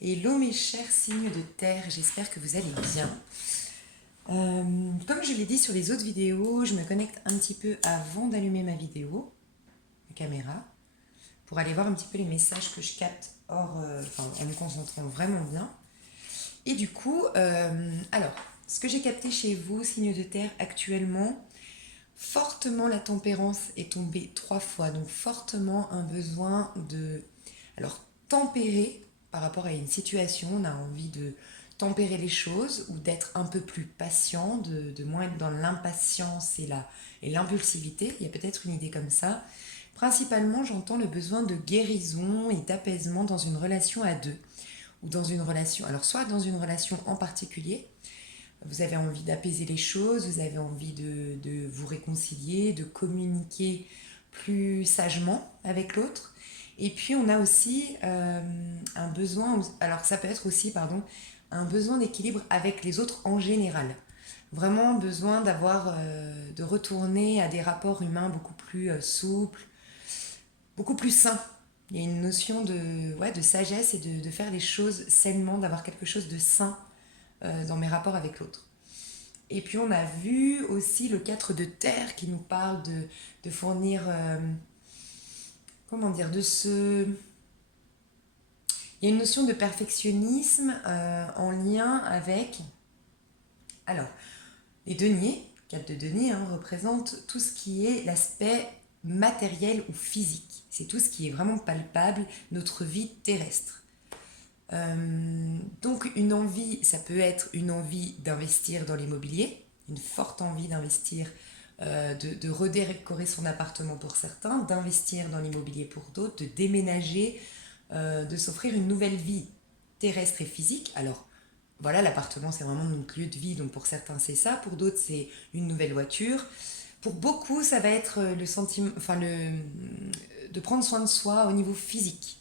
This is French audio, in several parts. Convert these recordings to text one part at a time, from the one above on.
Hello mes chers signes de terre, j'espère que vous allez bien. Comme je l'ai dit sur les autres vidéos, je me connecte un petit peu avant d'allumer ma vidéo, ma caméra, pour aller voir un petit peu les messages que je capte en me concentrant vraiment bien. Et du coup, alors, ce que j'ai capté chez vous, signes de terre, actuellement, fortement la tempérance est tombée 3 fois, donc fortement un besoin de... Alors, tempérer par rapport à une situation, on a envie de tempérer les choses ou d'être un peu plus patient, de moins être dans l'impatience et l'impulsivité. Il y a peut-être une idée comme ça. Principalement, j'entends le besoin de guérison et d'apaisement dans une relation à deux ou dans une relation, alors soit dans une relation en particulier, vous avez envie d'apaiser les choses, vous avez envie de vous réconcilier, de communiquer plus sagement avec l'autre. Et puis on a aussi un besoin, alors ça peut être aussi, pardon, un besoin d'équilibre avec les autres en général. Vraiment besoin de retourner à des rapports humains beaucoup plus souples, beaucoup plus sains. Il y a une notion de sagesse et de faire les choses sainement, d'avoir quelque chose de sain dans mes rapports avec l'autre. Et puis on a vu aussi le 4 de terre qui nous parle de fournir, comment dire, de ce... Il y a une notion de perfectionnisme en lien avec... Alors, les deniers, 4 de denier, représentent tout ce qui est l'aspect matériel ou physique. C'est tout ce qui est vraiment palpable, notre vie terrestre. Donc une envie, ça peut être une envie d'investir dans l'immobilier, une forte envie d'investir, de redécorer son appartement pour certains, d'investir dans l'immobilier pour d'autres, de déménager, de s'offrir une nouvelle vie terrestre et physique. Alors voilà, l'appartement c'est vraiment notre lieu de vie, donc pour certains c'est ça, pour d'autres c'est une nouvelle voiture. Pour beaucoup, ça va être le sentiment, de prendre soin de soi au niveau physique,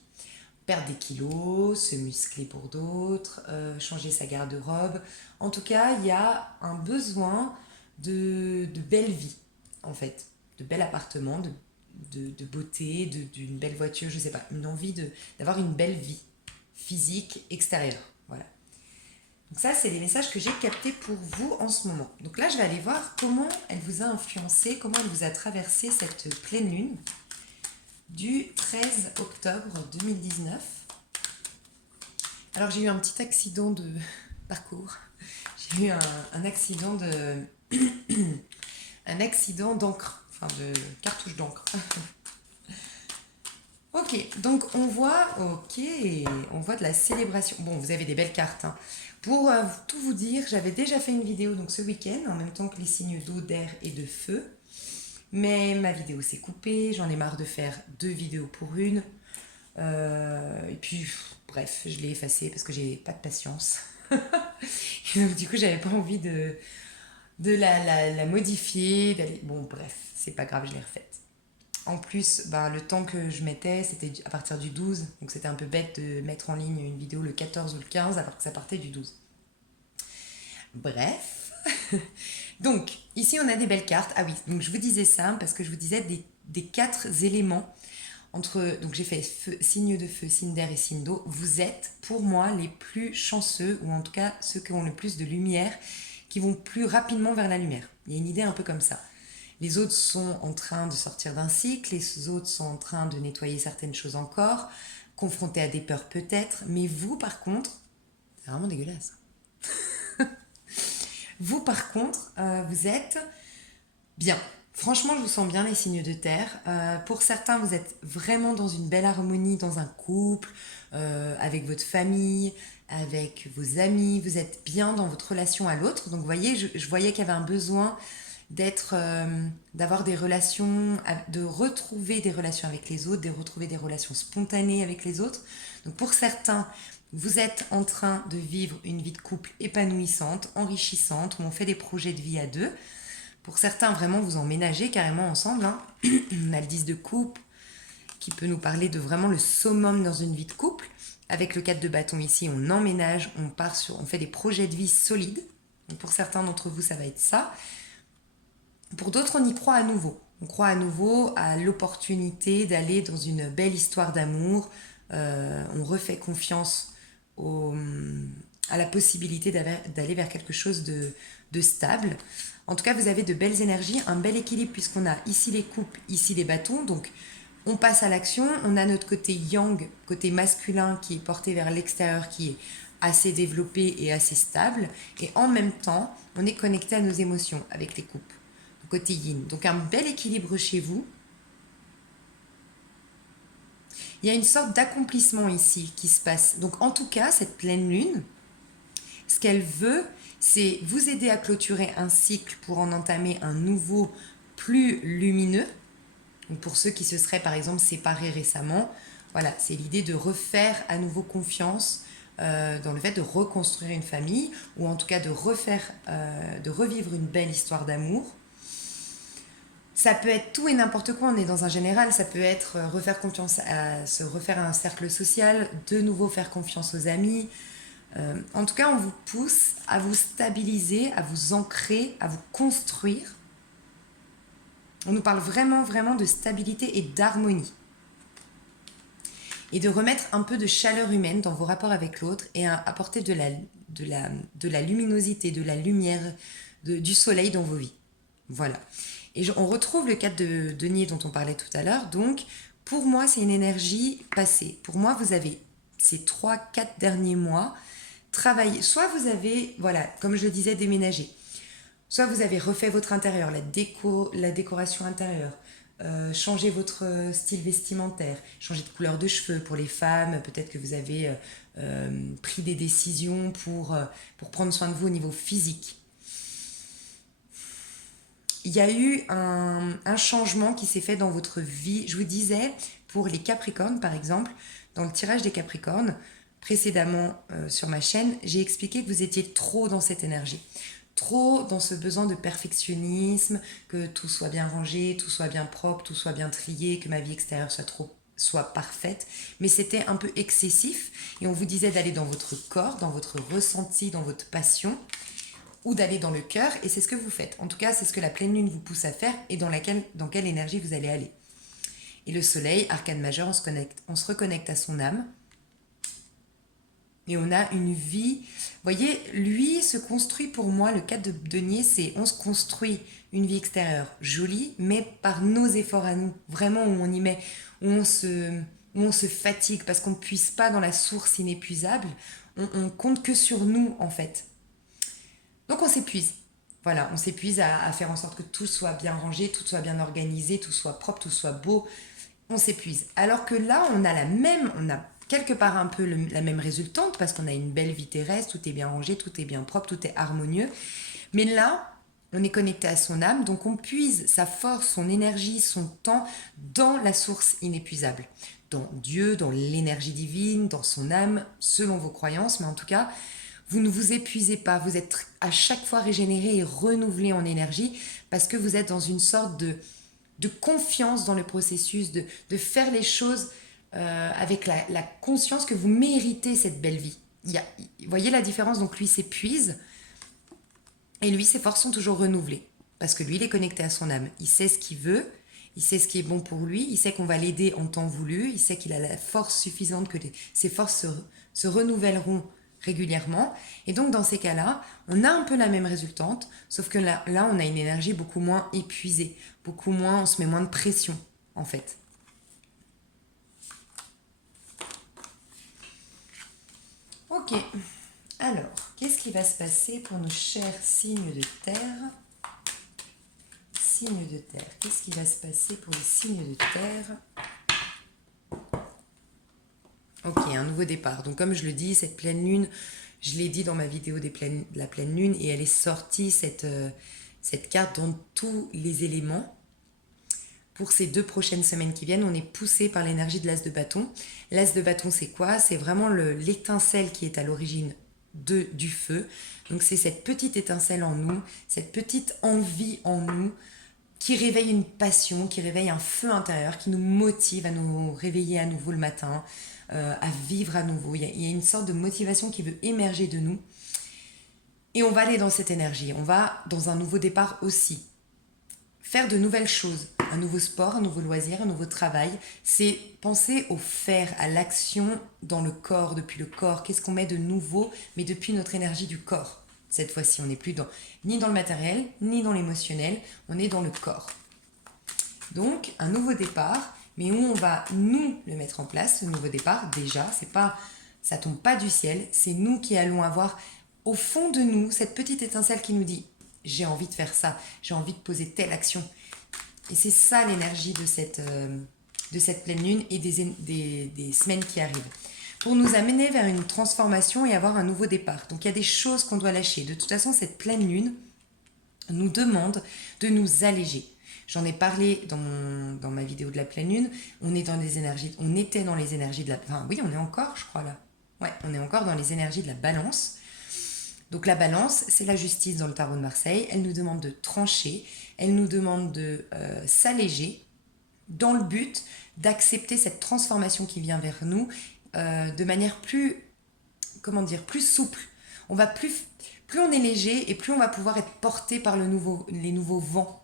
perdre des kilos, se muscler pour d'autres, changer sa garde-robe. En tout cas, il y a un besoin de belle vie, en fait, de bel appartement, de beauté, d'une belle voiture, je sais pas, une envie d'avoir une belle vie physique extérieure. Voilà. Donc ça, c'est les messages que j'ai captés pour vous en ce moment. Donc là, je vais aller voir comment elle vous a influencé, comment elle vous a traversé cette pleine lune du 13 octobre 2019. Alors j'ai eu un petit accident de parcours. J'ai eu un accident un accident d'encre, enfin de cartouche d'encre. Ok, donc on voit de la célébration. Bon, vous avez des belles cartes. Pour tout vous dire, j'avais déjà fait une vidéo donc ce week-end, en même temps que les signes d'eau, d'air et de feu. Mais ma vidéo s'est coupée, j'en ai marre de faire 2 vidéos pour une. Et puis, bref, je l'ai effacée parce que j'ai pas de patience. Et donc, du coup, j'avais pas envie de la modifier. Bon, bref, c'est pas grave, je l'ai refaite. En plus, le temps que je mettais, c'était à partir du 12. Donc, c'était un peu bête de mettre en ligne une vidéo le 14 ou le 15 alors que ça partait du 12. Bref. Donc, ici, on a des belles cartes. Ah oui, donc je vous disais ça parce que je vous disais des 4 éléments donc j'ai fait signe de feu, signe d'air et signe d'eau. Vous êtes pour moi les plus chanceux, ou en tout cas ceux qui ont le plus de lumière, qui vont plus rapidement vers la lumière. Il y a une idée un peu comme ça. Les autres sont en train de sortir d'un cycle, les autres sont en train de nettoyer certaines choses encore, confrontés à des peurs peut-être, mais vous par contre, c'est vraiment dégueulasse. Vous par contre, vous êtes bien. Franchement, je vous sens bien les signes de terre. Pour certains, vous êtes vraiment dans une belle harmonie dans un couple, avec votre famille, avec vos amis. Vous êtes bien dans votre relation à l'autre. Donc, vous voyez, je voyais qu'il y avait un besoin d'avoir des relations, de retrouver des relations avec les autres, de retrouver des relations spontanées avec les autres. Donc, pour certains, vous êtes en train de vivre une vie de couple épanouissante, enrichissante, où on fait des projets de vie à deux. Pour certains, vraiment, vous emménagez carrément ensemble. On a le 10 de coupe qui peut nous parler de vraiment le summum dans une vie de couple. Avec le 4 de bâton ici, on emménage, on fait des projets de vie solides. Donc pour certains d'entre vous, ça va être ça. Pour d'autres, on y croit à nouveau. On croit à nouveau à l'opportunité d'aller dans une belle histoire d'amour. On refait confiance à la possibilité d'aller vers quelque chose de stable. En tout cas, vous avez de belles énergies, un bel équilibre puisqu'on a ici les coupes, ici les bâtons. Donc, on passe à l'action. On a notre côté yang, côté masculin qui est porté vers l'extérieur, qui est assez développé et assez stable. Et en même temps, on est connecté à nos émotions avec les coupes, côté yin. Donc, un bel équilibre chez vous. Il y a une sorte d'accomplissement ici qui se passe. Donc, en tout cas, cette pleine lune, ce qu'elle veut, c'est vous aider à clôturer un cycle pour en entamer un nouveau plus lumineux. Donc pour ceux qui se seraient par exemple séparés récemment, voilà, c'est l'idée de refaire à nouveau confiance dans le fait de reconstruire une famille ou en tout cas de revivre une belle histoire d'amour. Ça peut être tout et n'importe quoi, on est dans un général, ça peut être refaire confiance se refaire à un cercle social, de nouveau faire confiance aux amis. En tout cas, on vous pousse à vous stabiliser, à vous ancrer, à vous construire. On nous parle vraiment, vraiment de stabilité et d'harmonie. Et de remettre un peu de chaleur humaine dans vos rapports avec l'autre et à apporter de la luminosité, de la lumière, du soleil dans vos vies. Voilà. Et on retrouve le cadre de denier dont on parlait tout à l'heure. Donc, pour moi, c'est une énergie passée. Pour moi, vous avez ces 3-4 derniers mois travaillé. Soit vous avez, voilà, comme je le disais, déménagé. Soit vous avez refait votre intérieur, la décoration intérieure, changé votre style vestimentaire, changé de couleur de cheveux pour les femmes, peut-être que vous avez pris des décisions pour prendre soin de vous au niveau physique. Il y a eu un changement qui s'est fait dans votre vie. Je vous disais, pour les Capricornes par exemple, dans le tirage des Capricornes, précédemment sur ma chaîne, j'ai expliqué que vous étiez trop dans cette énergie. Trop dans ce besoin de perfectionnisme, que tout soit bien rangé, tout soit bien propre, tout soit bien trié, que ma vie extérieure soit parfaite. Mais c'était un peu excessif et on vous disait d'aller dans votre corps, dans votre ressenti, dans votre passion ou d'aller dans le cœur et c'est ce que vous faites. En tout cas, c'est ce que la pleine lune vous pousse à faire et dans quelle énergie vous allez aller. Et le soleil, arcane majeur, on se reconnecte à son âme. Et on a une vie, vous voyez, lui se construit pour moi, le cadre de denier, c'est on se construit une vie extérieure jolie, mais par nos efforts à nous, vraiment où on y met, où on se fatigue parce qu'on ne puise pas dans la source inépuisable, on compte que sur nous en fait. Donc on s'épuise, voilà, on s'épuise à faire en sorte que tout soit bien rangé, tout soit bien organisé, tout soit propre, tout soit beau, on s'épuise. Alors que là, on a quelque part un peu la même résultante parce qu'on a une belle vie terrestre, tout est bien rangé, tout est bien propre, tout est harmonieux. Mais là, on est connecté à son âme, donc on puise sa force, son énergie, son temps dans la source inépuisable. Dans Dieu, dans l'énergie divine, dans son âme, selon vos croyances, mais en tout cas, vous ne vous épuisez pas, vous êtes à chaque fois régénéré et renouvelé en énergie parce que vous êtes dans une sorte de confiance dans le processus, de faire les choses avec la conscience que vous méritez cette belle vie. Vous voyez la différence? Donc lui s'épuise et lui ses forces sont toujours renouvelées parce que lui il est connecté à son âme. Il sait ce qu'il veut, il sait ce qui est bon pour lui, il sait qu'on va l'aider en temps voulu, il sait qu'il a la force suffisante, que ses forces se renouvelleront régulièrement. Et donc dans ces cas-là, on a un peu la même résultante, sauf que là on a une énergie beaucoup moins épuisée, beaucoup moins, on se met moins de pression en fait. Ok, alors, qu'est-ce qui va se passer pour nos chers signes de terre? Signes de terre, qu'est-ce qui va se passer pour les signes de terre? Ok, un nouveau départ. Donc comme je le dis, cette pleine lune, je l'ai dit dans ma vidéo de la pleine lune, et elle est sortie, cette carte, dans tous les éléments. Pour ces 2 prochaines semaines qui viennent, on est poussé par l'énergie de l'as de bâton. L'as de bâton, c'est quoi? C'est vraiment l'étincelle qui est à l'origine du feu. Donc c'est cette petite étincelle en nous, cette petite envie en nous qui réveille une passion, qui réveille un feu intérieur, qui nous motive à nous réveiller à nouveau le matin, à vivre à nouveau. Il y a une sorte de motivation qui veut émerger de nous. Et on va aller dans cette énergie. On va dans un nouveau départ aussi. Faire de nouvelles choses. un nouveau sport, un nouveau loisir, un nouveau travail. C'est penser au faire, à l'action dans le corps, depuis le corps. Qu'est-ce qu'on met de nouveau, mais depuis notre énergie du corps. Cette fois-ci, on n'est plus ni dans le matériel, ni dans l'émotionnel, on est dans le corps. Donc, un nouveau départ, mais où on va, nous, le mettre en place, ce nouveau départ, déjà, ça tombe pas du ciel, c'est nous qui allons avoir, au fond de nous, cette petite étincelle qui nous dit « j'ai envie de faire ça, j'ai envie de poser telle action ». Et c'est ça l'énergie de cette pleine lune et des semaines qui arrivent. Pour nous amener vers une transformation et avoir un nouveau départ. Donc il y a des choses qu'on doit lâcher. De toute façon, cette pleine lune nous demande de nous alléger. J'en ai parlé dans ma vidéo de la pleine lune. On était dans les énergies de la... Enfin oui, on est encore, je crois, là. Ouais, on est encore dans les énergies de la balance. Donc la balance, c'est la justice dans le tarot de Marseille. Elle nous demande de trancher, elle nous demande de s'alléger dans le but d'accepter cette transformation qui vient vers nous de manière plus souple. On va plus on est léger et plus on va pouvoir être porté par les nouveaux vents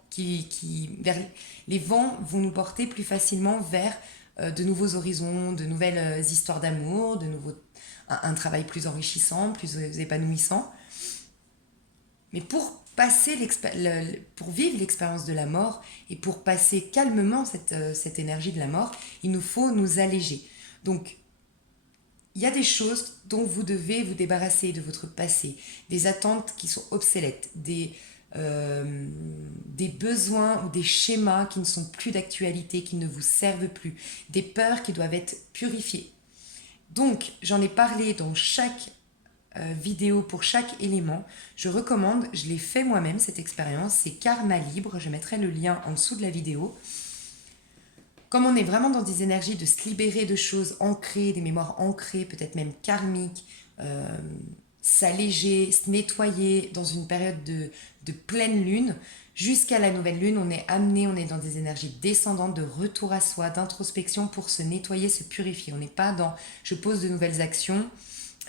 les vents vont nous porter plus facilement vers de nouveaux horizons, de nouvelles histoires d'amour, un travail plus enrichissant, plus épanouissant. Mais pour vivre l'expérience de la mort et pour passer calmement cette énergie de la mort, il nous faut nous alléger. Donc, il y a des choses dont vous devez vous débarrasser de votre passé, des attentes qui sont obsolètes, des besoins ou des schémas qui ne sont plus d'actualité, qui ne vous servent plus, des peurs qui doivent être purifiées. Donc, j'en ai parlé dans chaque vidéo pour chaque élément. Je recommande, je l'ai fait moi-même cette expérience, c'est Karma Libre, je mettrai le lien en dessous de la vidéo. Comme on est vraiment dans des énergies de se libérer de choses ancrées, des mémoires ancrées, peut-être même karmiques, s'alléger, se nettoyer dans une période de pleine lune, jusqu'à la nouvelle lune, on est dans des énergies descendantes de retour à soi, d'introspection pour se nettoyer, se purifier. On n'est pas dans je pose de nouvelles actions,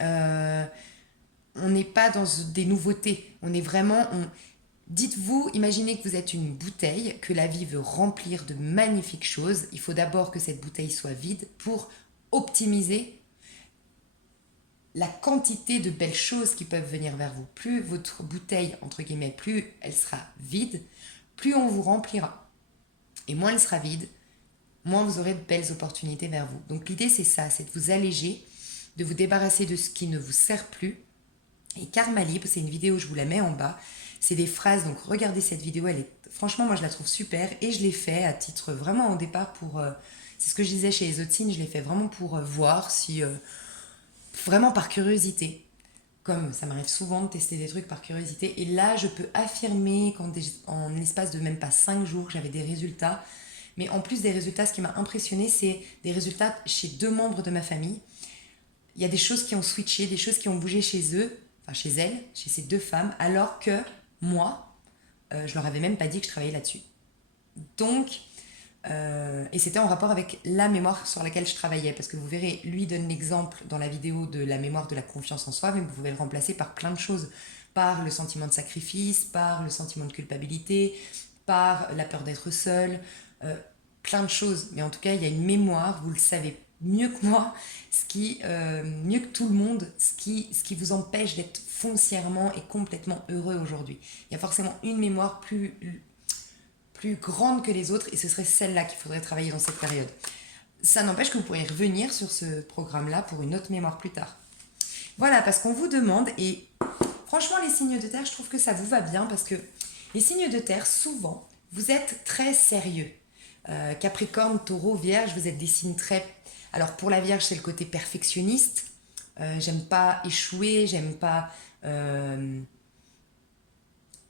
on n'est pas dans des nouveautés, on est vraiment... Dites-vous, imaginez que vous êtes une bouteille, que la vie veut remplir de magnifiques choses. Il faut d'abord que cette bouteille soit vide pour optimiser la quantité de belles choses qui peuvent venir vers vous. Plus votre bouteille, entre guillemets, plus elle sera vide, plus on vous remplira. Et moins elle sera vide, moins vous aurez de belles opportunités vers vous. Donc l'idée c'est ça, c'est de vous alléger, de vous débarrasser de ce qui ne vous sert plus. Et Karma Libre, c'est une vidéo, je vous la mets en bas. C'est des phrases, donc regardez cette vidéo, franchement moi je la trouve super et je l'ai fait à titre vraiment au départ c'est ce que je disais chez les autres signes, je l'ai fait vraiment pour voir si, vraiment par curiosité, comme ça m'arrive souvent de tester des trucs par curiosité, et là je peux affirmer qu'en l'espace de même pas 5 jours j'avais des résultats, mais en plus des résultats, ce qui m'a impressionné c'est des résultats chez 2 membres de ma famille. Il y a des choses qui ont switché, des choses qui ont bougé chez eux, enfin chez elles, chez ces 2 femmes, alors que moi, je leur avais même pas dit que je travaillais là-dessus. Donc, et c'était en rapport avec la mémoire sur laquelle je travaillais, parce que vous verrez, lui donne l'exemple dans la vidéo de la mémoire de la confiance en soi, mais vous pouvez le remplacer par plein de choses, par le sentiment de sacrifice, par le sentiment de culpabilité, par la peur d'être seul, plein de choses. Mais en tout cas, il y a une mémoire, vous le savez mieux que moi, mieux que tout le monde, ce qui vous empêche d'être foncièrement et complètement heureux aujourd'hui. Il y a forcément une mémoire plus grande que les autres et ce serait celle-là qu'il faudrait travailler dans cette période. Ça n'empêche que vous pourrez revenir sur ce programme-là pour une autre mémoire plus tard. Voilà, parce qu'on vous demande, et franchement les signes de terre, je trouve que ça vous va bien parce que les signes de terre, souvent, vous êtes très sérieux. Capricorne, Taureau, Vierge, vous êtes des signes très... Alors pour la Vierge, c'est le côté perfectionniste. J'aime pas échouer, j'aime pas...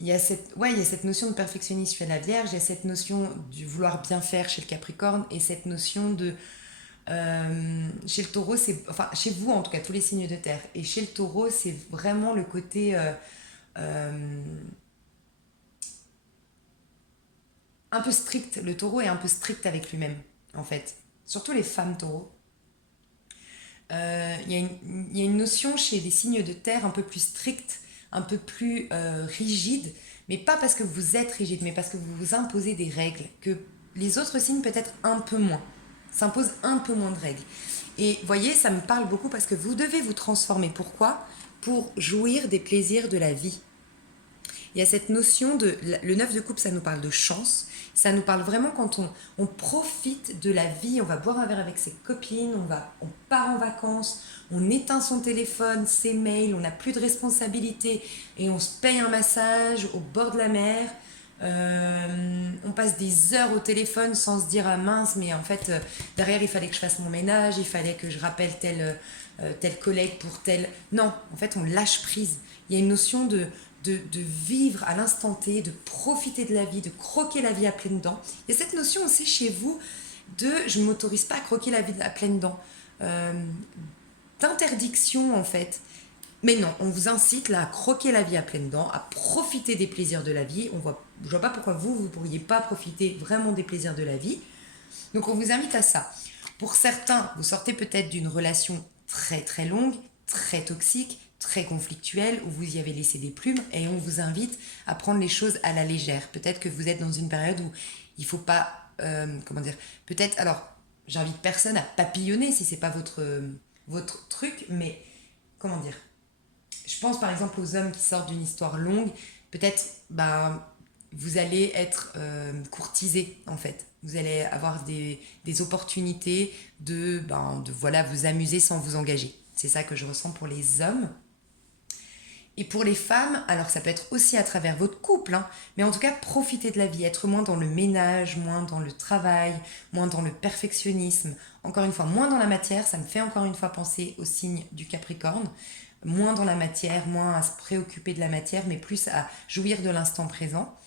Il y a cette notion de perfectionnisme chez la Vierge, il y a cette notion du vouloir bien faire chez le Capricorne, et cette notion de... chez le Taureau, enfin chez vous en tout cas, tous les signes de terre. Et chez le Taureau, c'est vraiment le côté... un peu strict. Le Taureau est un peu strict avec lui-même, en fait. Surtout les femmes Taureaux. Il y a une notion chez les signes de terre un peu plus stricte, un peu plus rigide, mais pas parce que vous êtes rigide, mais parce que vous vous imposez des règles, que les autres signes peut-être un peu moins, s'imposent un peu moins de règles. Et voyez, ça me parle beaucoup parce que vous devez vous transformer. Pourquoi? Pour jouir des plaisirs de la vie. Il y a cette notion de... Le 9 de coupe, ça nous parle de chance. Ça nous parle vraiment quand on profite de la vie. On va boire un verre avec ses copines, on part en vacances, on éteint son téléphone, ses mails, on n'a plus de responsabilité et on se paye un massage au bord de la mer. On passe des heures au téléphone sans se dire ah mince, mais en fait derrière il fallait que je fasse mon ménage, il fallait que je rappelle tel collègue pour tel... Non, en fait on lâche prise. Il y a une notion de vivre à l'instant T, de profiter de la vie, de croquer la vie à pleines dents. Il y a cette notion aussi chez vous de je ne m'autorise pas à croquer la vie à pleines dents, d'interdiction en fait. Mais non, on vous incite là à croquer la vie à pleines dents, à profiter des plaisirs de la vie. Je vois pas pourquoi vous ne pourriez pas profiter vraiment des plaisirs de la vie. Donc on vous invite à ça. Pour certains, vous sortez peut-être d'une relation très très longue, très toxique, très conflictuelle, où vous y avez laissé des plumes, et on vous invite à prendre les choses à la légère. Peut-être que vous êtes dans une période où il ne faut pas, comment dire, peut-être, alors j'invite personne à papillonner si c'est pas votre truc, mais comment dire, je pense par exemple aux hommes qui sortent d'une histoire longue, peut-être vous allez être courtisé en fait. Vous allez avoir des opportunités de voilà, vous amuser sans vous engager. C'est ça que je ressens pour les hommes. Et pour les femmes, alors ça peut être aussi à travers votre couple, hein, mais en tout cas profiter de la vie, être moins dans le ménage, moins dans le travail, moins dans le perfectionnisme, encore une fois, moins dans la matière, ça me fait encore une fois penser au signe du Capricorne, moins dans la matière, moins à se préoccuper de la matière, mais plus à jouir de l'instant présent.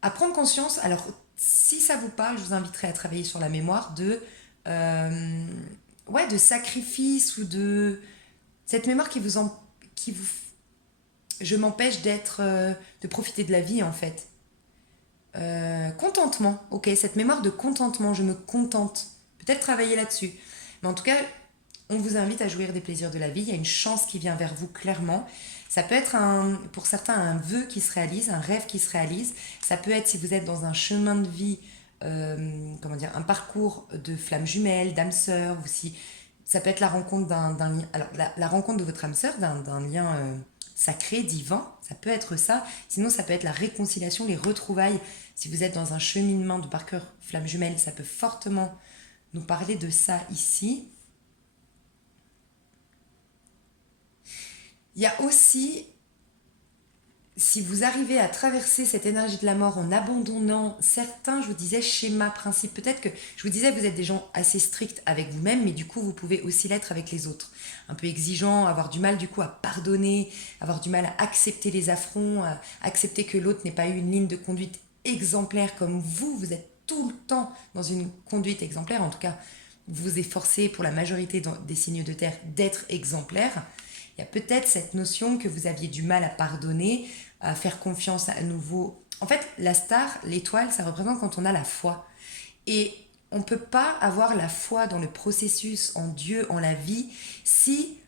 À prendre conscience, alors si ça vous parle, je vous inviterai à travailler sur la mémoire de sacrifice ou de cette mémoire qui vous je m'empêche de profiter de la vie en fait. Contentement, ok, cette mémoire de contentement, je me contente. Peut-être travailler là-dessus. Mais en tout cas, on vous invite à jouir des plaisirs de la vie. Il y a une chance qui vient vers vous clairement. Ça peut être pour certains un vœu qui se réalise, un rêve qui se réalise. Ça peut être si vous êtes dans un chemin de vie, un parcours de flammes jumelles, d'âmes sœurs, ou si ça peut être la rencontre d'un lien. Alors la rencontre de votre âme sœur, d'un lien sacré, divin, ça peut être ça. Sinon, ça peut être la réconciliation, les retrouvailles. Si vous êtes dans un cheminement de parcours flammes jumelles, ça peut fortement nous parler de ça ici. Il y a aussi, si vous arrivez à traverser cette énergie de la mort en abandonnant certains, je vous disais, schémas, principes, peut-être que, je vous disais, vous êtes des gens assez stricts avec vous-même, mais du coup, vous pouvez aussi l'être avec les autres. Un peu exigeant, avoir du mal du coup à pardonner, avoir du mal à accepter les affronts, à accepter que l'autre n'ait pas eu une ligne de conduite exemplaire comme vous êtes tout le temps dans une conduite exemplaire, en tout cas, vous vous efforcez pour la majorité des signes de terre d'être exemplaire. Il y a peut-être cette notion que vous aviez du mal à pardonner, à faire confiance à nouveau. En fait, la star, l'étoile, ça représente quand on a la foi. Et on ne peut pas avoir la foi dans le processus, en Dieu, en la vie, si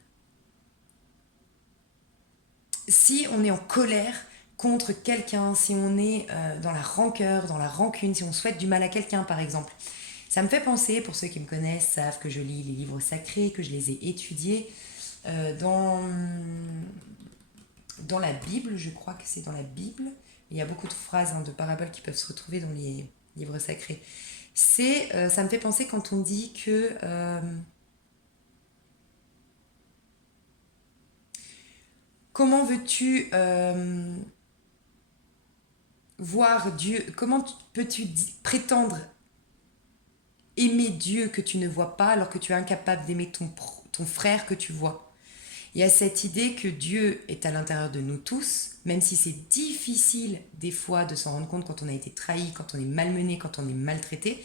on est en colère contre quelqu'un, si on est dans la rancœur, dans la rancune, si on souhaite du mal à quelqu'un, par exemple. Ça me fait penser, pour ceux qui me connaissent, savent que je lis les livres sacrés, que je les ai étudiés. Dans la Bible, je crois que c'est dans la Bible, il y a beaucoup de phrases, de paraboles qui peuvent se retrouver dans les livres sacrés. Ça me fait penser quand on dit que comment veux-tu voir Dieu, comment peux-tu prétendre aimer Dieu que tu ne vois pas alors que tu es incapable d'aimer ton frère que tu vois. Il y a cette idée que Dieu est à l'intérieur de nous tous, même si c'est difficile des fois de s'en rendre compte quand on a été trahi, quand on est malmené, quand on est maltraité.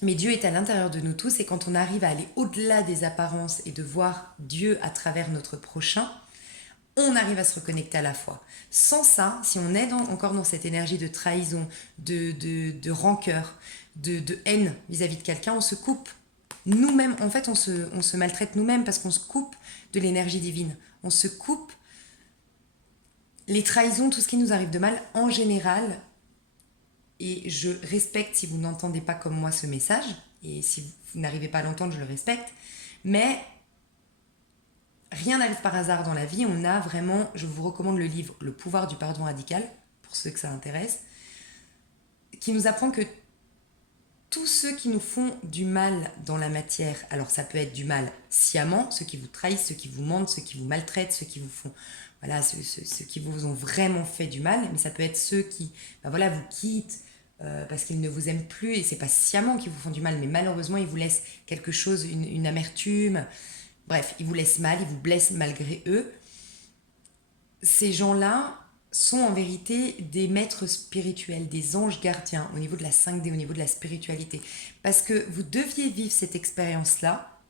Mais Dieu est à l'intérieur de nous tous et quand on arrive à aller au-delà des apparences et de voir Dieu à travers notre prochain, on arrive à se reconnecter à la foi. Sans ça, si on est encore dans cette énergie de trahison, de rancœur, de haine vis-à-vis de quelqu'un, on se coupe. Nous-mêmes, en fait, on se maltraite nous-mêmes parce qu'on se coupe de l'énergie divine. On se coupe. Les trahisons, tout ce qui nous arrive de mal, en général, et je respecte si vous n'entendez pas comme moi ce message, et si vous n'arrivez pas à l'entendre, je le respecte, mais rien n'arrive par hasard dans la vie. On a vraiment, je vous recommande le livre Le pouvoir du pardon radical, pour ceux que ça intéresse, qui nous apprend que tous ceux qui nous font du mal dans la matière, alors ça peut être du mal sciemment, ceux qui vous trahissent, ceux qui vous mentent, ceux qui vous maltraitent, ceux qui vous font, voilà, ceux qui vous ont vraiment fait du mal, mais ça peut être ceux qui, ben voilà, vous quittent parce qu'ils ne vous aiment plus, et c'est pas sciemment qu'ils vous font du mal, mais malheureusement ils vous laissent quelque chose, une amertume, bref, ils vous laissent mal, ils vous blessent malgré eux. Ces gens-là sont en vérité des maîtres spirituels, des anges gardiens au niveau de la 5D, au niveau de la spiritualité. Parce que vous deviez vivre cette expérience-là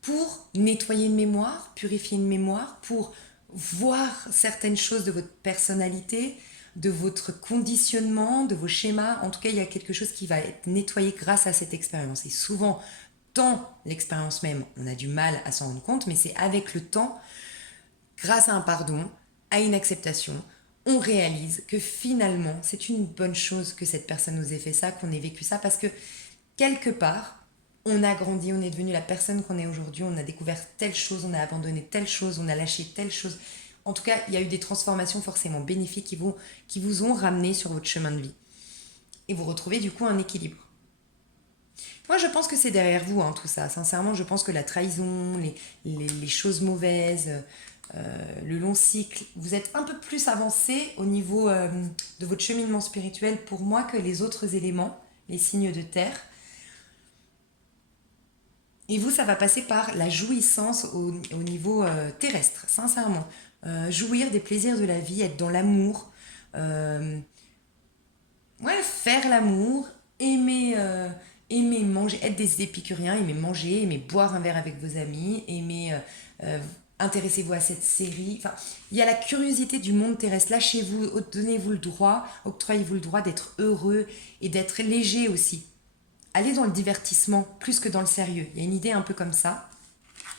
pour nettoyer une mémoire, purifier une mémoire, pour voir certaines choses de votre personnalité, de votre conditionnement, de vos schémas. En tout cas, il y a quelque chose qui va être nettoyé grâce à cette expérience. Et souvent, dans l'expérience même, on a du mal à s'en rendre compte, mais c'est avec le temps, grâce à un pardon, à une acceptation, on réalise que finalement, c'est une bonne chose que cette personne nous ait fait ça, qu'on ait vécu ça, parce que quelque part, on a grandi, on est devenu la personne qu'on est aujourd'hui, on a découvert telle chose, on a abandonné telle chose, on a lâché telle chose. En tout cas, il y a eu des transformations forcément bénéfiques qui vous ont ramené sur votre chemin de vie. Et vous retrouvez du coup un équilibre. Moi, je pense que c'est derrière vous, hein, tout ça. Sincèrement, je pense que la trahison, les choses mauvaises, le long cycle, vous êtes un peu plus avancé au niveau de votre cheminement spirituel pour moi que les autres éléments, les signes de terre. Et vous, ça va passer par la jouissance au niveau terrestre, sincèrement. Jouir des plaisirs de la vie, être dans l'amour, euh, ouais, faire l'amour, aimer manger, être des épicuriens, aimer manger, aimer boire un verre avec vos amis, aimer intéressez-vous à cette série. Enfin, il y a la curiosité du monde terrestre. Lâchez-vous, donnez-vous le droit, octroyez-vous le droit d'être heureux et d'être léger aussi. Allez dans le divertissement plus que dans le sérieux. Il y a une idée un peu comme ça,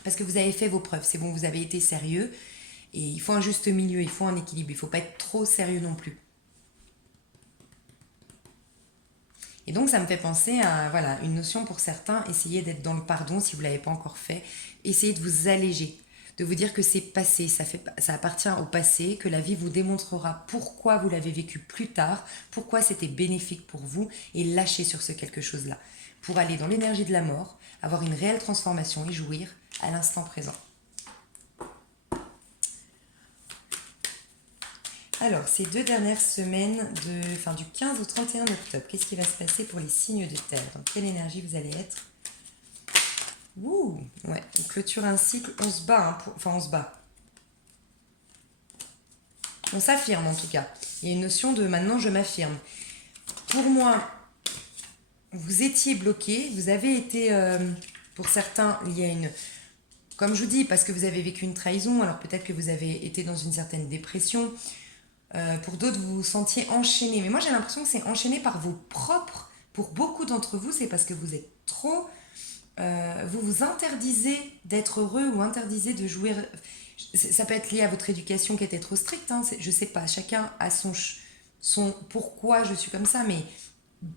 parce que vous avez fait vos preuves. C'est bon, vous avez été sérieux, et il faut un juste milieu, il faut un équilibre. Il ne faut pas être trop sérieux non plus. Et donc ça me fait penser à voilà, une notion pour certains, essayez d'être dans le pardon si vous ne l'avez pas encore fait, essayez de vous alléger, de vous dire que c'est passé, ça appartient au passé, que la vie vous démontrera pourquoi vous l'avez vécu plus tard, pourquoi c'était bénéfique pour vous, et lâcher sur ce quelque chose-là, pour aller dans l'énergie de la mort, avoir une réelle transformation et jouir à l'instant présent. Alors, ces 2 dernières semaines, du 15 au 31 octobre, qu'est-ce qui va se passer pour les signes de terre? Dans quelle énergie vous allez être? Ouh, ouais, on clôture un cycle, on se bat, hein, on se bat. On s'affirme en tout cas. Il y a une notion de maintenant je m'affirme. Pour moi, vous étiez bloqué, vous avez été, pour certains, il y a une... Comme je vous dis, parce que vous avez vécu une trahison, alors peut-être que vous avez été dans une certaine dépression. Pour d'autres, vous vous sentiez enchaîné. Mais moi, j'ai l'impression que c'est enchaîné par vos propres... Pour beaucoup d'entre vous, c'est parce que vous êtes trop... vous vous interdisez d'être heureux ou interdisez de jouir. Ça peut être lié à votre éducation qui était trop stricte. Hein. Je sais pas, chacun a son pourquoi je suis comme ça. Mais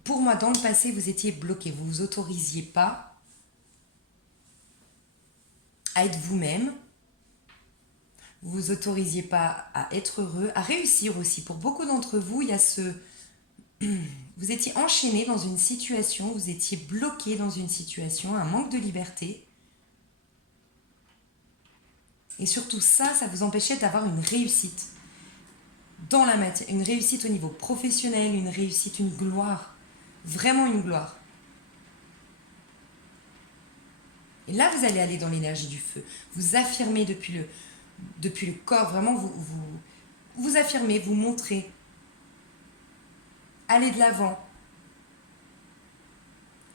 pour moi, dans le passé, vous étiez bloqué. Vous vous autorisiez pas à être vous-même. Vous vous autorisiez pas à être heureux, à réussir aussi. Pour beaucoup d'entre vous, il y a ce... Vous étiez enchaîné dans une situation, vous étiez bloqué dans une situation, un manque de liberté. Et surtout ça vous empêchait d'avoir une réussite dans la matière, une réussite au niveau professionnel, une réussite, une gloire, vraiment une gloire. Et là, vous allez aller dans l'énergie du feu, vous affirmer depuis le corps, vraiment vous affirmez, vous montrez, allez de l'avant.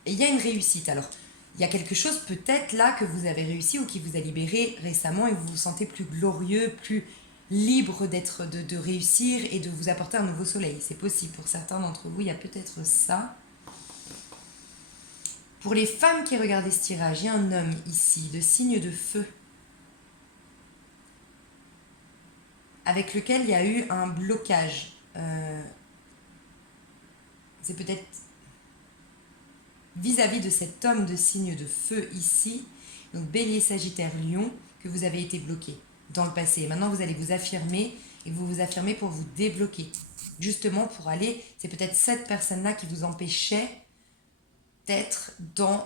Et il y a une réussite. Alors, il y a quelque chose peut-être là que vous avez réussi ou qui vous a libéré récemment et vous vous sentez plus glorieux, plus libre de réussir et de vous apporter un nouveau soleil. C'est possible. Pour certains d'entre vous, il y a peut-être ça. Pour les femmes qui regardaient ce tirage, il y a un homme ici, de signe de feu, avec lequel il y a eu un blocage. c'est peut-être vis-à-vis de cet homme de signe de feu ici, donc Bélier, Sagittaire, Lion, que vous avez été bloqué dans le passé. Maintenant, vous allez vous affirmer et vous vous affirmez pour vous débloquer. Justement, pour aller, c'est peut-être cette personne-là qui vous empêchait d'être dans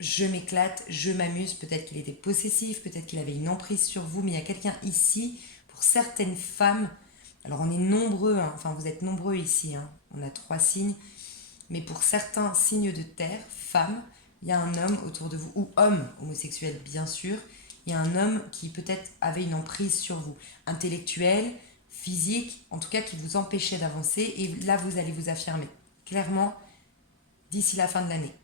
je m'éclate, je m'amuse. Peut-être qu'il était possessif, peut-être qu'il avait une emprise sur vous, mais il y a quelqu'un ici, pour certaines femmes, alors on est nombreux, hein, enfin vous êtes nombreux ici, hein, on a 3 signes, mais pour certains signes de terre, femmes, il y a un homme autour de vous, ou homme homosexuel bien sûr, il y a un homme qui peut-être avait une emprise sur vous, intellectuelle, physique, en tout cas qui vous empêchait d'avancer, et là vous allez vous affirmer, clairement, d'ici la fin de l'année.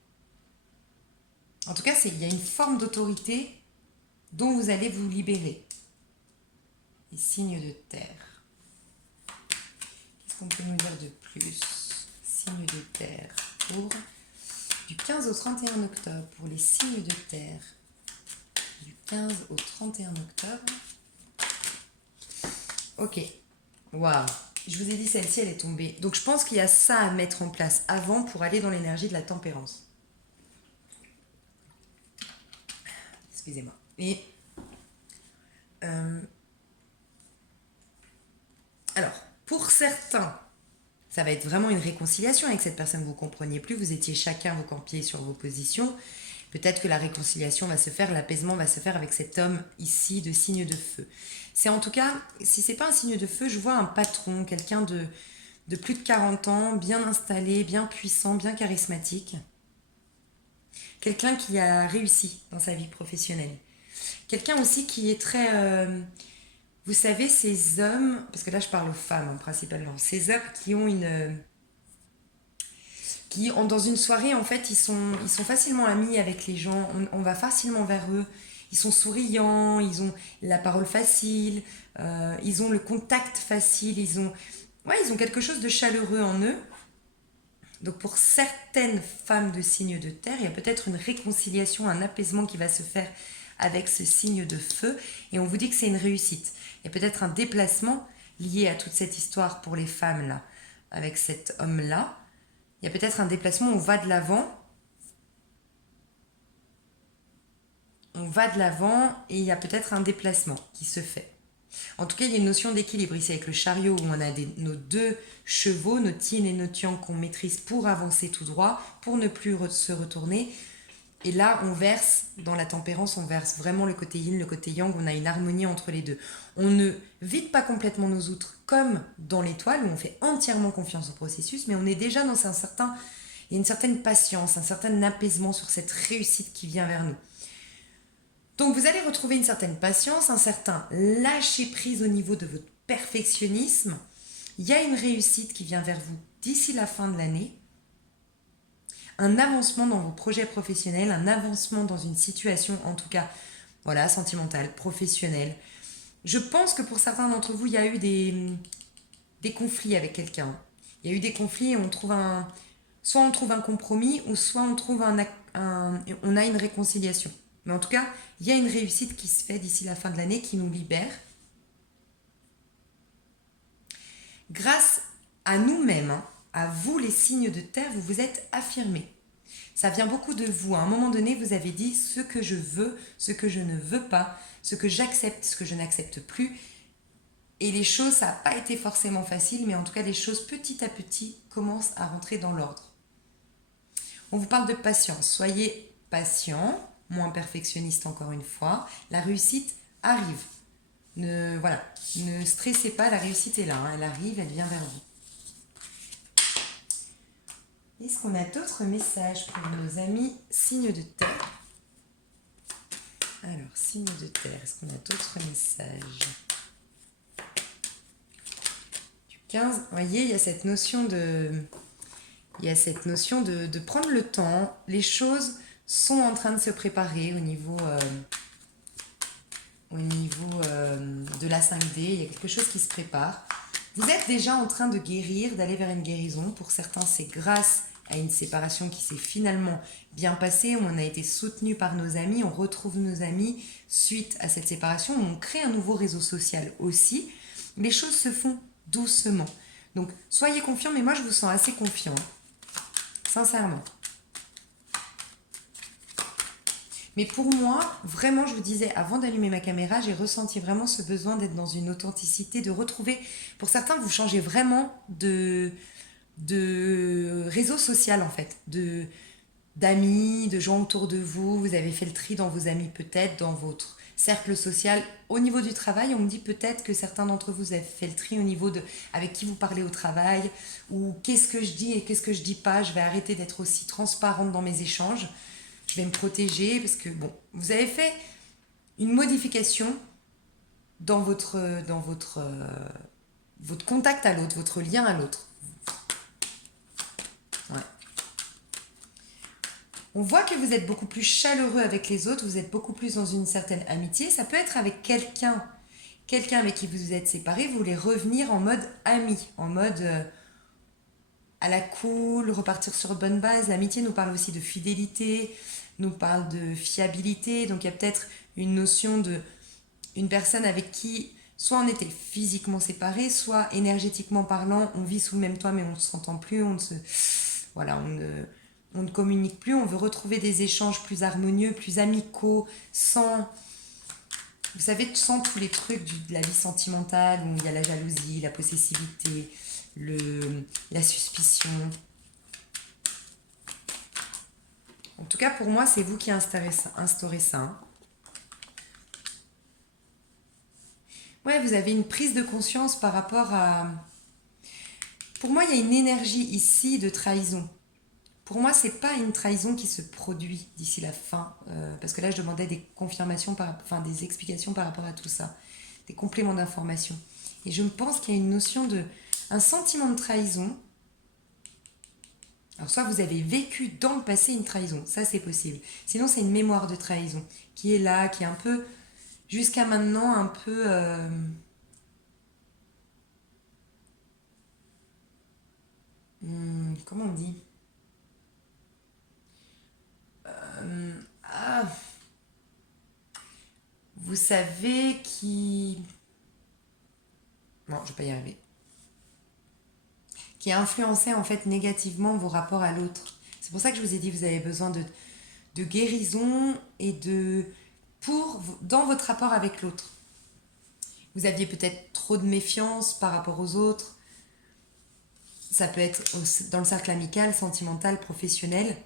En tout cas, il y a une forme d'autorité dont vous allez vous libérer. Les signes de terre. Qu'est-ce qu'on peut nous dire de plus? Signes de terre pour du 15 au 31 octobre, pour les signes de terre. Du 15 au 31 octobre. Ok. Waouh. Je vous ai dit, celle-ci, elle est tombée. Donc, je pense qu'il y a ça à mettre en place avant pour aller dans l'énergie de la tempérance. Excusez-moi. Et alors, pour certains, ça va être vraiment une réconciliation avec cette personne. Vous ne compreniez plus, vous étiez chacun, vous campiez sur vos positions. Peut-être que la réconciliation va se faire, l'apaisement va se faire avec cet homme ici de signe de feu. C'est en tout cas, si ce n'est pas un signe de feu, je vois un patron, quelqu'un de plus de 40 ans, bien installé, bien puissant, bien charismatique. Quelqu'un qui a réussi dans sa vie professionnelle. Quelqu'un aussi qui est très... vous savez, ces hommes, parce que là je parle aux femmes hein, principalement, ces hommes qui ont une... dans une soirée, en fait, ils sont facilement amis avec les gens, on va facilement vers eux, ils sont souriants, ils ont la parole facile, ils ont le contact facile, ils ont quelque chose de chaleureux en eux. Donc pour certaines femmes de signe de terre, il y a peut-être une réconciliation, un apaisement qui va se faire avec ce signe de feu, et on vous dit que c'est une réussite. Il y a peut-être un déplacement lié à toute cette histoire pour les femmes là, avec cet homme-là. Il y a peut-être un déplacement, on va de l'avant. On va de l'avant et il y a peut-être un déplacement qui se fait. En tout cas, il y a une notion d'équilibre ici avec le chariot où on a nos 2 chevaux, nos yin et nos yang qu'on maîtrise pour avancer tout droit, pour ne plus se retourner. Et là, on verse, dans la tempérance, on verse vraiment le côté yin, le côté yang, on a une harmonie entre les deux. On ne vide pas complètement nos outres comme dans l'étoile, où on fait entièrement confiance au processus, mais on est déjà dans il y a une certaine patience, un certain apaisement sur cette réussite qui vient vers nous. Donc vous allez retrouver une certaine patience, un certain lâcher-prise au niveau de votre perfectionnisme. Il y a une réussite qui vient vers vous d'ici la fin de l'année. Un avancement dans vos projets professionnels, un avancement dans une situation, en tout cas, voilà, sentimentale, professionnelle. Je pense que pour certains d'entre vous, il y a eu des conflits avec quelqu'un. Il y a eu des conflits et soit on trouve un compromis, ou soit on trouve on a une réconciliation. Mais en tout cas, il y a une réussite qui se fait d'ici la fin de l'année qui nous libère. Grâce à nous-mêmes, hein, à vous les signes de terre, vous vous êtes affirmés. Ça vient beaucoup de vous. À un moment donné, vous avez dit ce que je veux, ce que je ne veux pas, ce que j'accepte, ce que je n'accepte plus. Et les choses, ça n'a pas été forcément facile, mais en tout cas, les choses petit à petit commencent à rentrer dans l'ordre. On vous parle de patience. Soyez patient, moins perfectionniste encore une fois. La réussite arrive. Ne stressez pas, la réussite est là. Hein. Elle arrive, elle vient vers vous. Est-ce qu'on a d'autres messages pour nos amis signes de terre? Alors, signes de terre, est-ce qu'on a d'autres messages? Du 15, vous voyez, il y a cette notion de prendre le temps. Les choses sont en train de se préparer au niveau de la 5D. Il y a quelque chose qui se prépare. Vous êtes déjà en train de guérir, d'aller vers une guérison. Pour certains, c'est grâce à une séparation qui s'est finalement bien passée, où on a été soutenu par nos amis, on retrouve nos amis suite à cette séparation, on crée un nouveau réseau social aussi. Les choses se font doucement. Donc, soyez confiants, mais moi, je vous sens assez confiant. sincèrement. Mais pour moi, vraiment, je vous disais, avant d'allumer ma caméra, j'ai ressenti vraiment ce besoin d'être dans une authenticité, de retrouver... Pour certains, vous changez vraiment de réseau social, en fait, d'amis, de gens autour de vous. Vous avez fait le tri dans vos amis, peut-être, dans votre cercle social. Au niveau du travail, on me dit peut-être que certains d'entre vous avez fait le tri au niveau de avec qui vous parlez au travail, ou qu'est-ce que je dis et qu'est-ce que je dis pas. Je vais arrêter d'être aussi transparente dans mes échanges. Je vais me protéger parce que, bon, vous avez fait une modification dans votre contact à l'autre, votre lien à l'autre. Ouais. On voit que vous êtes beaucoup plus chaleureux avec les autres, vous êtes beaucoup plus dans une certaine amitié. Ça peut être avec quelqu'un avec qui vous vous êtes séparés, vous voulez revenir en mode ami, en mode à la cool, repartir sur de bonnes bases. L'amitié nous parle aussi de fidélité, nous parle de fiabilité. Donc il y a peut-être une notion de une personne avec qui soit on était physiquement séparés, soit énergétiquement parlant, on vit sous le même toit mais on ne s'entend plus, on ne communique plus, on veut retrouver des échanges plus harmonieux, plus amicaux, sans, vous savez, sans tous les trucs de la vie sentimentale où il y a la jalousie, la possessivité, la suspicion. En tout cas, pour moi, c'est vous qui instaurez ça. Hein. Ouais, vous avez une prise de conscience par rapport à... Pour moi, il y a une énergie ici de trahison. Pour moi, c'est pas une trahison qui se produit d'ici la fin. Parce que là, je demandais des confirmations, des explications par rapport à tout ça. Des compléments d'information. Et je pense qu'il y a une notion de... Un sentiment de trahison. Alors, soit vous avez vécu dans le passé une trahison. Ça, c'est possible. Sinon, c'est une mémoire de trahison qui est là, qui est un peu... Jusqu'à maintenant, un peu... comment on dit vous savez qui... Non, je vais pas y arriver. Qui a influencé en fait négativement vos rapports à l'autre. C'est pour ça que je vous ai dit vous avez besoin de guérison et dans votre rapport avec l'autre. Vous aviez peut-être trop de méfiance par rapport aux autres. Ça peut être dans le cercle amical, sentimental, professionnel.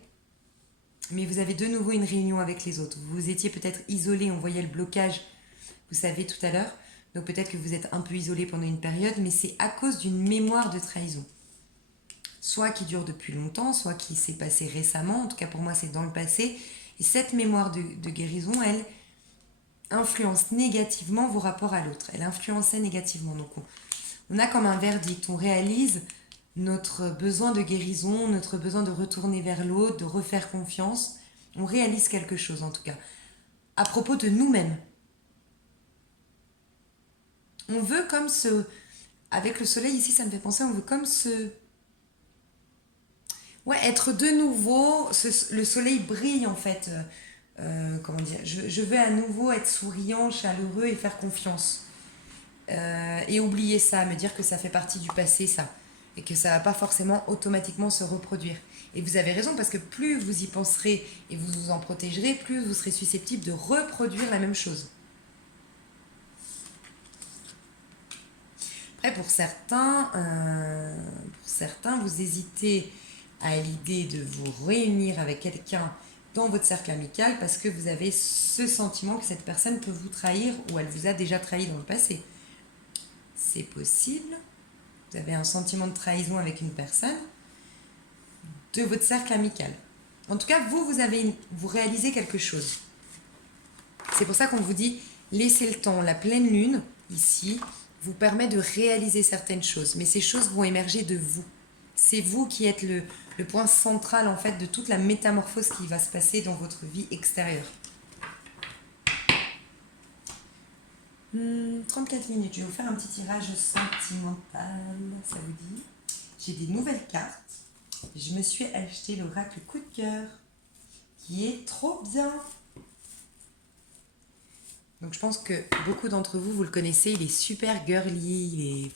Mais vous avez de nouveau une réunion avec les autres. Vous étiez peut-être isolé, on voyait le blocage, vous savez, tout à l'heure. Donc peut-être que vous êtes un peu isolé pendant une période, mais c'est à cause d'une mémoire de trahison. Soit qui dure depuis longtemps, soit qui s'est passée récemment. En tout cas, pour moi, c'est dans le passé. Et cette mémoire de guérison, elle influence négativement vos rapports à l'autre. Elle influençait négativement. Donc on a comme un verdict. On réalise notre besoin de guérison, notre besoin de retourner vers l'autre, de refaire confiance. On réalise quelque chose en tout cas. À propos de nous-mêmes. On veut comme avec le soleil ici, ça me fait penser, on veut comme ouais, être de nouveau, le soleil brille en fait. Comment dire, je veux à nouveau être souriant, chaleureux et faire confiance. Et oublier ça, me dire que ça fait partie du passé, ça. Et que ça ne va pas forcément automatiquement se reproduire. Et vous avez raison, parce que plus vous y penserez et vous vous en protégerez, plus vous serez susceptible de reproduire la même chose. Après, pour certains, vous hésitez à l'idée de vous réunir avec quelqu'un dans votre cercle amical parce que vous avez ce sentiment que cette personne peut vous trahir ou elle vous a déjà trahi dans le passé. C'est possible. Vous avez un sentiment de trahison avec une personne de votre cercle amical. En tout cas, vous réalisez quelque chose. C'est pour ça qu'on vous dit, laissez le temps. La pleine lune, ici, vous permet de réaliser certaines choses. Mais ces choses vont émerger de vous. C'est vous qui êtes le point central, en fait, de toute la métamorphose qui va se passer dans votre vie extérieure. 34 minutes, je vais vous faire un petit tirage sentimental, ça vous dit? J'ai des nouvelles cartes. Je me suis acheté l'oracle coup de cœur, qui est trop bien. Donc je pense que beaucoup d'entre vous, vous le connaissez, il est super girly,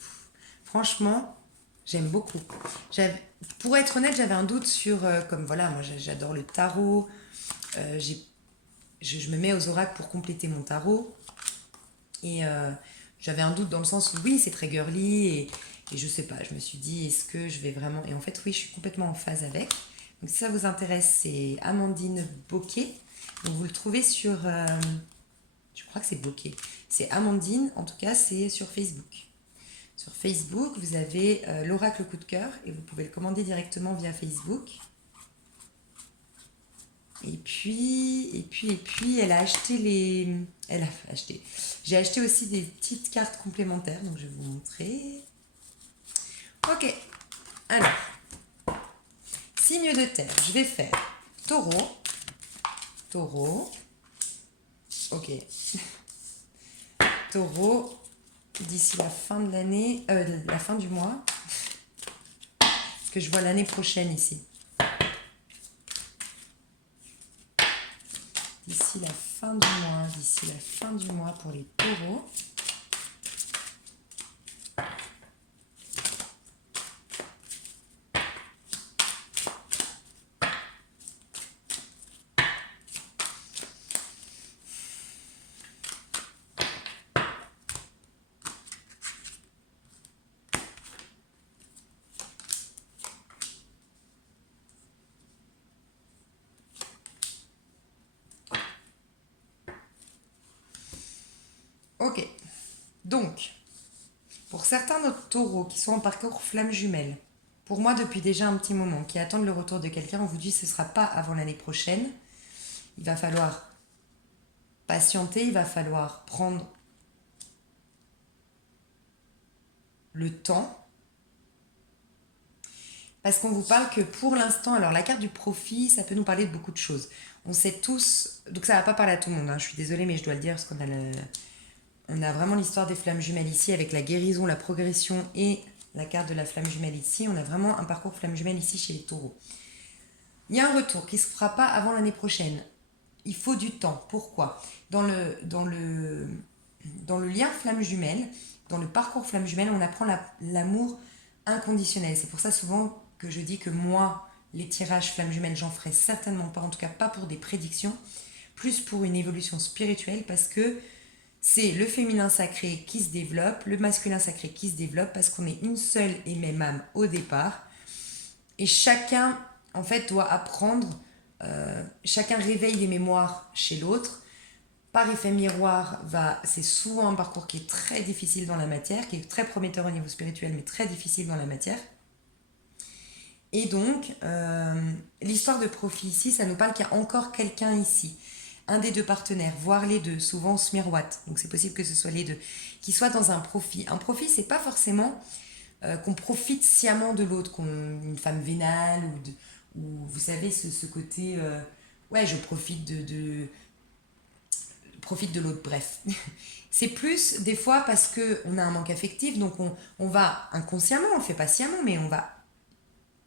franchement, J'aime beaucoup. Pour être honnête, j'avais un doute sur, comme voilà, moi j'adore le tarot. J'ai je me mets aux oracles pour compléter mon tarot. Et j'avais un doute dans le sens où oui, c'est très girly et je sais pas, je me suis dit est-ce que je vais vraiment. Et en fait, oui, je suis complètement en phase avec. Donc si ça vous intéresse, c'est Amandine Bocquet. Donc vous le trouvez sur. Je crois que c'est Bocquet. C'est Amandine, en tout cas, c'est sur Facebook. Sur Facebook, vous avez l'oracle coup de cœur et vous pouvez le commander directement via Facebook. Et puis, elle a acheté les. Elle a acheté. J'ai acheté aussi des petites cartes complémentaires, donc je vais vous montrer. Ok, alors, signe de terre, je vais faire taureau, taureau, ok, taureau, d'ici la fin de l'année, la fin du mois, parce que je vois l'année prochaine ici. D'ici la fin du mois pour les taureaux. Ok, donc, pour certains d'autres taureaux qui sont en parcours flamme jumelle, pour moi depuis déjà un petit moment, qui attendent le retour de quelqu'un, on vous dit que ce ne sera pas avant l'année prochaine. Il va falloir patienter, il va falloir prendre le temps. Parce qu'on vous parle que pour l'instant, alors la carte du profit, ça peut nous parler de beaucoup de choses. On sait tous, donc ça va pas parler à tout le monde, hein, je suis désolée mais je dois le dire parce qu'on a, on a vraiment l'histoire des flammes jumelles ici avec la guérison, la progression et la carte de la flamme jumelle ici. On a vraiment un parcours flamme jumelle ici chez les taureaux. Il y a un retour qui ne se fera pas avant l'année prochaine. Il faut du temps. Pourquoi dans le lien flamme jumelle, dans le parcours flamme jumelle, on apprend l'amour inconditionnel. C'est pour ça souvent que je dis que moi, les tirages flamme jumelle, j'en ferai certainement pas, en tout cas pas pour des prédictions, plus pour une évolution spirituelle, parce que c'est le féminin sacré qui se développe, le masculin sacré qui se développe, parce qu'on est une seule et même âme au départ. Et chacun, en fait, doit apprendre, chacun réveille les mémoires chez l'autre. Par effet miroir, c'est souvent un parcours qui est très difficile dans la matière, qui est très prometteur au niveau spirituel, mais très difficile dans la matière. Et donc, l'histoire de profit ici, ça nous parle qu'il y a encore quelqu'un ici, un des deux partenaires, voire les deux, souvent on se miroite, donc c'est possible que ce soit les deux, qui soit dans un profit. Un profit, c'est pas forcément qu'on profite sciemment de l'autre, une femme vénale, ou vous savez, ce côté, ouais, je profite de l'autre, bref. C'est plus des fois parce qu'on a un manque affectif, donc on va inconsciemment, on le fait pas sciemment, mais on va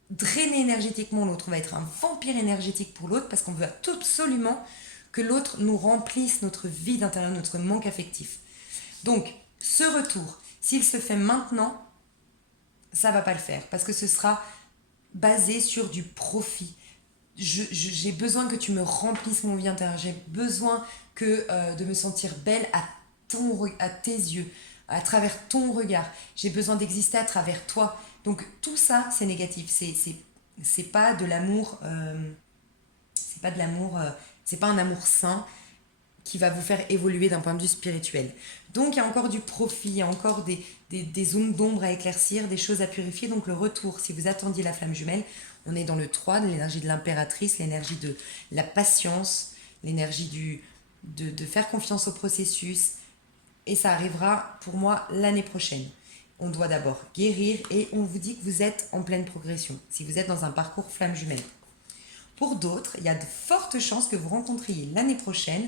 drainer énergétiquement l'autre, on va être un vampire énergétique pour l'autre parce qu'on veut absolument que l'autre nous remplisse notre vide intérieur, notre manque affectif. Donc, ce retour, s'il se fait maintenant, ça va pas le faire parce que ce sera basé sur du profit. J'ai besoin que tu me remplisses mon vie intérieure, j'ai besoin de me sentir belle à tes yeux, à travers ton regard. J'ai besoin d'exister à travers toi. Donc tout ça, c'est négatif. C'est pas de l'amour. C'est pas de l'amour. C'est pas un amour sain qui va vous faire évoluer d'un point de vue spirituel. Donc il y a encore du profit, il y a encore des zones d'ombre à éclaircir, des choses à purifier. Donc le retour, si vous attendiez la flamme jumelle, on est dans le 3, de l'énergie de l'impératrice, l'énergie de la patience, l'énergie de faire confiance au processus. Et ça arrivera pour moi l'année prochaine. On doit d'abord guérir et on vous dit que vous êtes en pleine progression, si vous êtes dans un parcours flamme jumelle. Pour d'autres, il y a de fortes chances que vous rencontriez l'année prochaine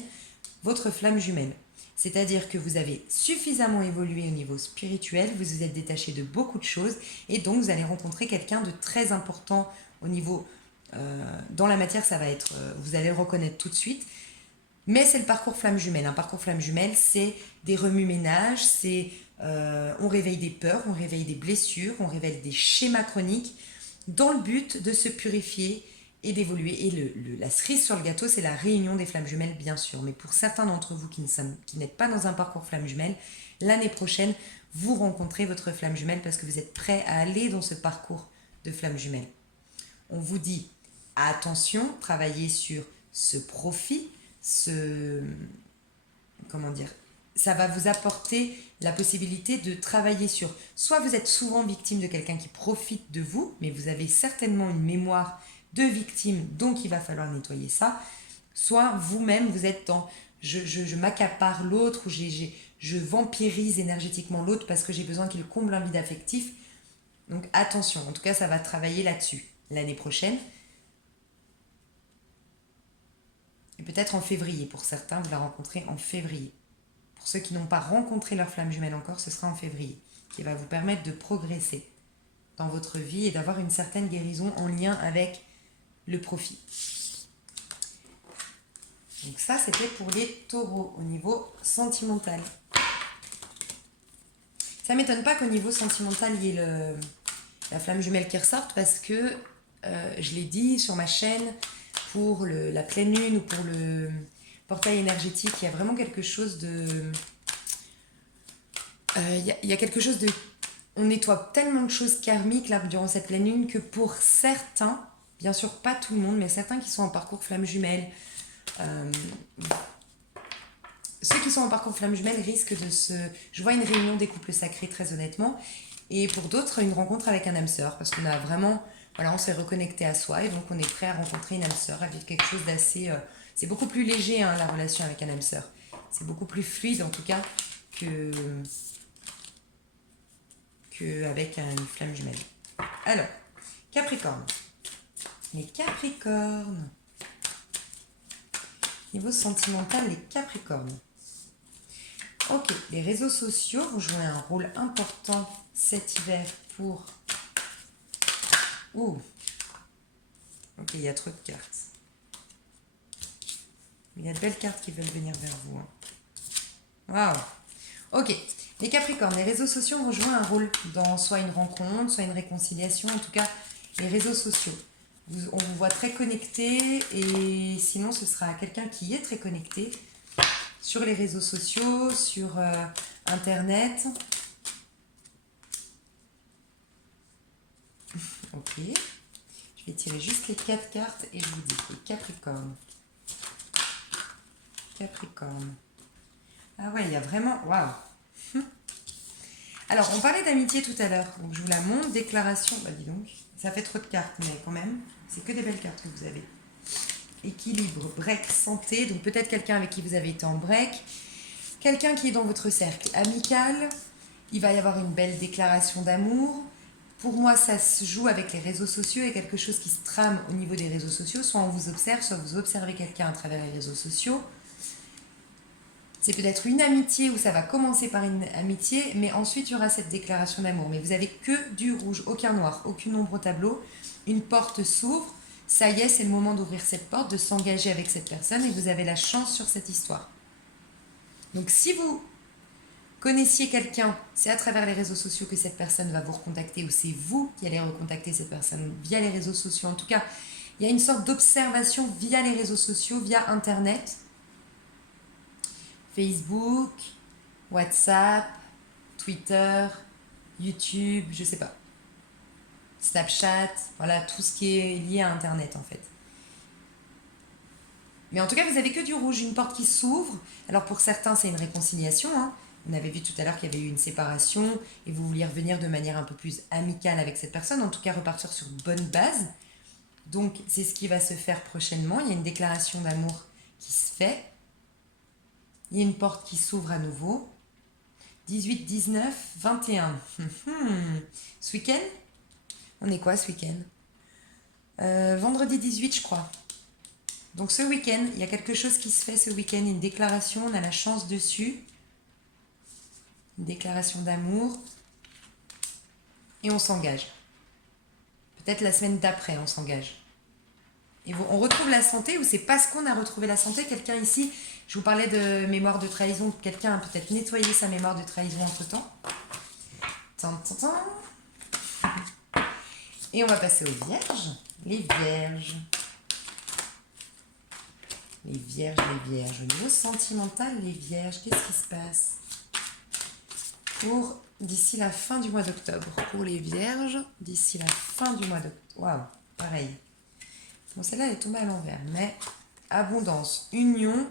votre flamme jumelle. C'est-à-dire que vous avez suffisamment évolué au niveau spirituel, vous vous êtes détaché de beaucoup de choses et donc vous allez rencontrer quelqu'un de très important au niveau... dans la matière, ça va être... vous allez le reconnaître tout de suite. Mais c'est le parcours flamme jumelle. Un parcours flamme jumelle, c'est des remue-ménages, c'est on réveille des peurs, on réveille des blessures, on réveille des schémas chroniques dans le but de se purifier et d'évoluer. Et la cerise sur le gâteau, c'est la réunion des flammes jumelles, bien sûr. Mais pour certains d'entre vous qui n'êtes pas dans un parcours flamme jumelle, l'année prochaine, vous rencontrez votre flamme jumelle parce que vous êtes prêt à aller dans ce parcours de flamme jumelle. On vous dit, attention, travaillez sur ce profit, comment dire, ça va vous apporter la possibilité de travailler sur, soit vous êtes souvent victime de quelqu'un qui profite de vous, mais vous avez certainement une mémoire de victime, donc il va falloir nettoyer ça, soit vous-même vous êtes dans je m'accapare l'autre, ou je vampirise énergétiquement l'autre parce que j'ai besoin qu'il comble un vide affectif. Donc attention, en tout cas ça va travailler là-dessus l'année prochaine. Et peut-être en février, pour certains, vous la rencontrez en février. Pour ceux qui n'ont pas rencontré leur flamme jumelle encore, ce sera en février, qui va vous permettre de progresser dans votre vie et d'avoir une certaine guérison en lien avec le profit. Donc ça, c'était pour les taureaux au niveau sentimental. Ça ne m'étonne pas qu'au niveau sentimental, il y ait la flamme jumelle qui ressorte parce que, je l'ai dit sur ma chaîne, pour la pleine lune ou pour le portail énergétique, il y a vraiment quelque chose de... Il y a quelque chose de... On nettoie tellement de choses karmiques là, durant cette pleine lune que pour certains, bien sûr pas tout le monde, mais certains qui sont en parcours flamme jumelle, ceux qui sont en parcours flamme jumelle risquent de se... Je vois une réunion des couples sacrés très honnêtement, et pour d'autres une rencontre avec un âme sœur, parce qu'on a vraiment... Voilà, on s'est reconnecté à soi et donc on est prêt à rencontrer une âme sœur, à vivre quelque chose d'assez... c'est beaucoup plus léger hein, la relation avec un âme sœur. C'est beaucoup plus fluide en tout cas qu'avec une flamme jumelle. Alors, Capricorne. Les Capricornes. Niveau sentimental, les Capricornes. Ok, les réseaux sociaux vont jouer un rôle important cet hiver pour... Ouh. Ok, il y a trop de cartes. Il y a de belles cartes qui veulent venir vers vous. Waouh. Ok, les Capricornes, les réseaux sociaux vont jouer un rôle dans soit une rencontre, soit une réconciliation. En tout cas, les réseaux sociaux. On vous voit très connecté et sinon ce sera quelqu'un qui est très connecté sur les réseaux sociaux, sur Internet. Ok. Je vais tirer juste les 4 cartes et je vous dis les Capricornes. Capricorne. Ah ouais, il y a vraiment... Waouh. Alors, on parlait d'amitié tout à l'heure. Donc, je vous la montre. Déclaration. Bah, dis donc. Ça fait trop de cartes, mais quand même, c'est que des belles cartes que vous avez. Équilibre, break, santé. Donc, peut-être quelqu'un avec qui vous avez été en break. Quelqu'un qui est dans votre cercle amical. Il va y avoir une belle déclaration d'amour. Pour moi, ça se joue avec les réseaux sociaux et quelque chose qui se trame au niveau des réseaux sociaux. Soit on vous observe, soit vous observez quelqu'un à travers les réseaux sociaux. C'est peut-être une amitié où ça va commencer par une amitié, mais ensuite il y aura cette déclaration d'amour. Mais vous avez que du rouge, aucun noir, aucune ombre au tableau. Une porte s'ouvre, ça y est, c'est le moment d'ouvrir cette porte, de s'engager avec cette personne et vous avez la chance sur cette histoire. Donc si vous connaissiez quelqu'un, c'est à travers les réseaux sociaux que cette personne va vous recontacter ou c'est vous qui allez recontacter cette personne via les réseaux sociaux. En tout cas, il y a une sorte d'observation via les réseaux sociaux, via Internet. Facebook, WhatsApp, Twitter, YouTube, je sais pas. Snapchat, voilà, tout ce qui est lié à Internet en fait. Mais en tout cas, vous avez que du rouge, une porte qui s'ouvre. Alors pour certains, c'est une réconciliation. Hein. On avait vu tout à l'heure qu'il y avait eu une séparation et vous vouliez revenir de manière un peu plus amicale avec cette personne, en tout cas repartir sur bonne base. Donc c'est ce qui va se faire prochainement. Il y a une déclaration d'amour qui se fait. Il y a une porte qui s'ouvre à nouveau. 18, 19, 21. Ce week-end, on est quoi ce week-end vendredi 18, je crois. Donc ce week-end, il y a quelque chose qui se fait ce week-end, une déclaration, on a la chance dessus. Une déclaration d'amour. Et on s'engage. Peut-être la semaine d'après, on s'engage. Et on retrouve la santé ou c'est parce qu'on a retrouvé la santé. Quelqu'un ici Je vous parlais de mémoire de trahison. Quelqu'un a peut-être nettoyé sa mémoire de trahison entre-temps. Et on va passer aux vierges. Les vierges. Les vierges, les vierges. Au niveau sentimental, les vierges, qu'est-ce qui se passe pour d'ici la fin du mois d'octobre? Pour les vierges, d'ici la fin du mois d'octobre. Waouh, pareil. Bon, celle-là, elle est tombée à l'envers. Mais abondance, union,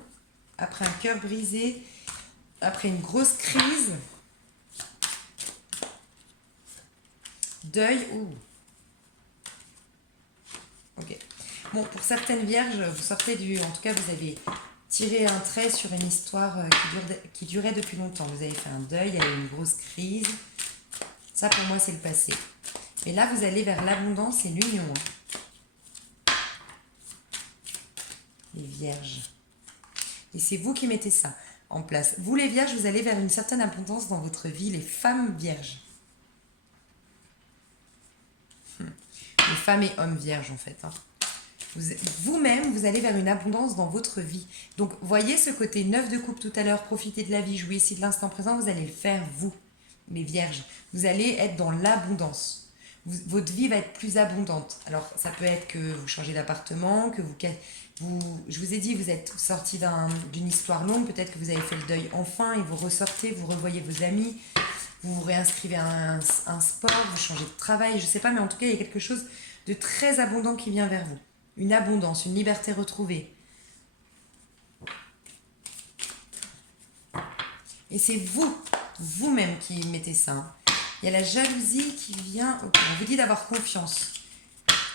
après un cœur brisé, après une grosse crise, deuil. Ouh. Ok. Bon, pour certaines vierges, vous sortez du... En tout cas, vous avez tiré un trait sur une histoire qui durait depuis longtemps. Vous avez fait un deuil, il y a eu une grosse crise. Ça, pour moi, c'est le passé. Et là, vous allez vers l'abondance et l'union. Les vierges. Et c'est vous qui mettez ça en place. Vous, les vierges, vous allez vers une certaine abondance dans votre vie. Les femmes vierges. Les femmes et hommes vierges, en fait. Vous-même, vous allez vers une abondance dans votre vie. Donc, voyez ce côté 9 de coupe tout à l'heure, profitez de la vie, jouez ici de l'instant présent, vous allez le faire, vous, les vierges. Vous allez être dans l'abondance. Votre vie va être plus abondante. Alors, ça peut être que vous changez d'appartement, que je vous ai dit, vous êtes sorti d'une histoire longue, peut-être que vous avez fait le deuil enfin, et vous ressortez, vous revoyez vos amis, vous vous réinscrivez à un sport, vous changez de travail, je ne sais pas, mais en tout cas, il y a quelque chose de très abondant qui vient vers vous. Une abondance, une liberté retrouvée. Et c'est vous-même qui mettez ça. Hein. Il y a la jalousie qui vient... Okay, on vous dit d'avoir confiance.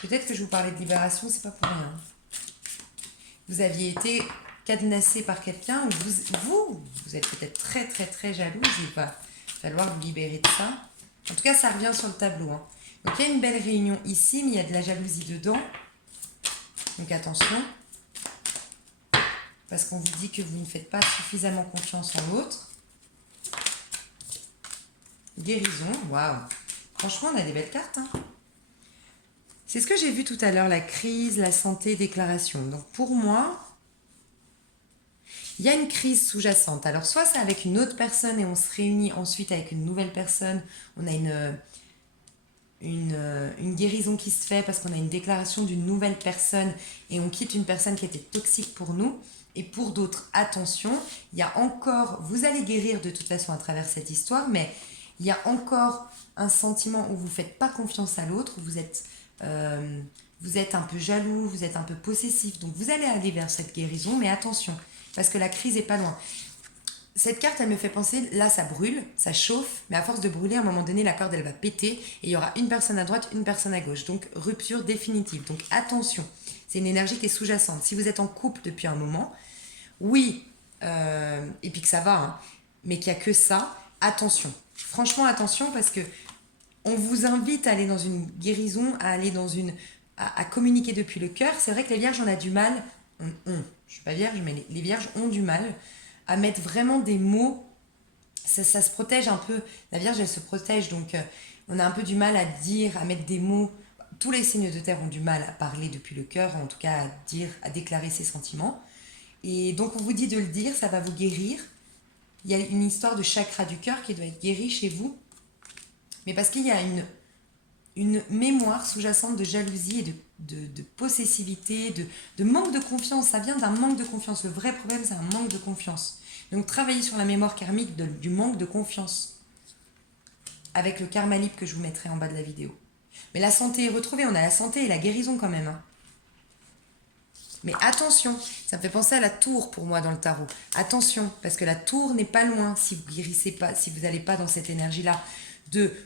Peut-être que je vous parlais de libération, c'est pas pour rien. Vous aviez été cadenassé par quelqu'un, vous êtes peut-être très très très jalouse, il va falloir vous libérer de ça. En tout cas, ça revient sur le tableau. Hein. Donc il y a une belle réunion ici, mais il y a de la jalousie dedans. Donc attention, parce qu'on vous dit que vous ne faites pas suffisamment confiance en l'autre. Guérison, waouh. Franchement, on a des belles cartes. Hein. C'est ce que j'ai vu tout à l'heure, la crise, la santé, déclaration. Donc pour moi, il y a une crise sous-jacente. Alors soit c'est avec une autre personne et on se réunit ensuite avec une nouvelle personne. On a une guérison qui se fait parce qu'on a une déclaration d'une nouvelle personne et on quitte une personne qui était toxique pour nous. Et pour d'autres, attention, il y a encore, vous allez guérir de toute façon à travers cette histoire, mais il y a encore un sentiment où vous ne faites pas confiance à l'autre, vous êtes un peu jaloux, vous êtes un peu possessif. Donc vous allez aller vers cette guérison, mais attention, parce que la crise n'est pas loin. Cette carte, elle me fait penser, là ça brûle, ça chauffe, mais à force de brûler, à un moment donné, la corde, elle va péter, et il y aura une personne à droite, une personne à gauche. Donc rupture définitive. Donc attention, c'est une énergie qui est sous-jacente. Si vous êtes en couple depuis un moment, oui, et puis que ça va, hein, mais qu'il n'y a que ça, attention. Franchement, attention, parce que on vous invite à aller dans une guérison, à aller dans à communiquer depuis le cœur. C'est vrai que les vierges, on a du mal, je ne suis pas vierge, mais les vierges ont du mal à mettre vraiment des mots, ça se protège un peu, la Vierge elle se protège, donc on a un peu du mal à dire, à mettre des mots, tous les signes de terre ont du mal à parler depuis le cœur, en tout cas à déclarer ses sentiments, et donc on vous dit de le dire, ça va vous guérir. Il y a une histoire de chakra du cœur qui doit être guérie chez vous, mais parce qu'il y a une mémoire sous-jacente de jalousie et de possessivité, de manque de confiance. Ça vient d'un manque de confiance. Le vrai problème, c'est un manque de confiance. Donc, travaillez sur la mémoire karmique du manque de confiance avec le karma libre que je vous mettrai en bas de la vidéo. Mais la santé est retrouvée. On a la santé et la guérison quand même. Hein. Mais attention, ça me fait penser à la tour pour moi dans le tarot. Attention, parce que la tour n'est pas loin si vous guérissez pas, si vous n'allez pas dans cette énergie-là.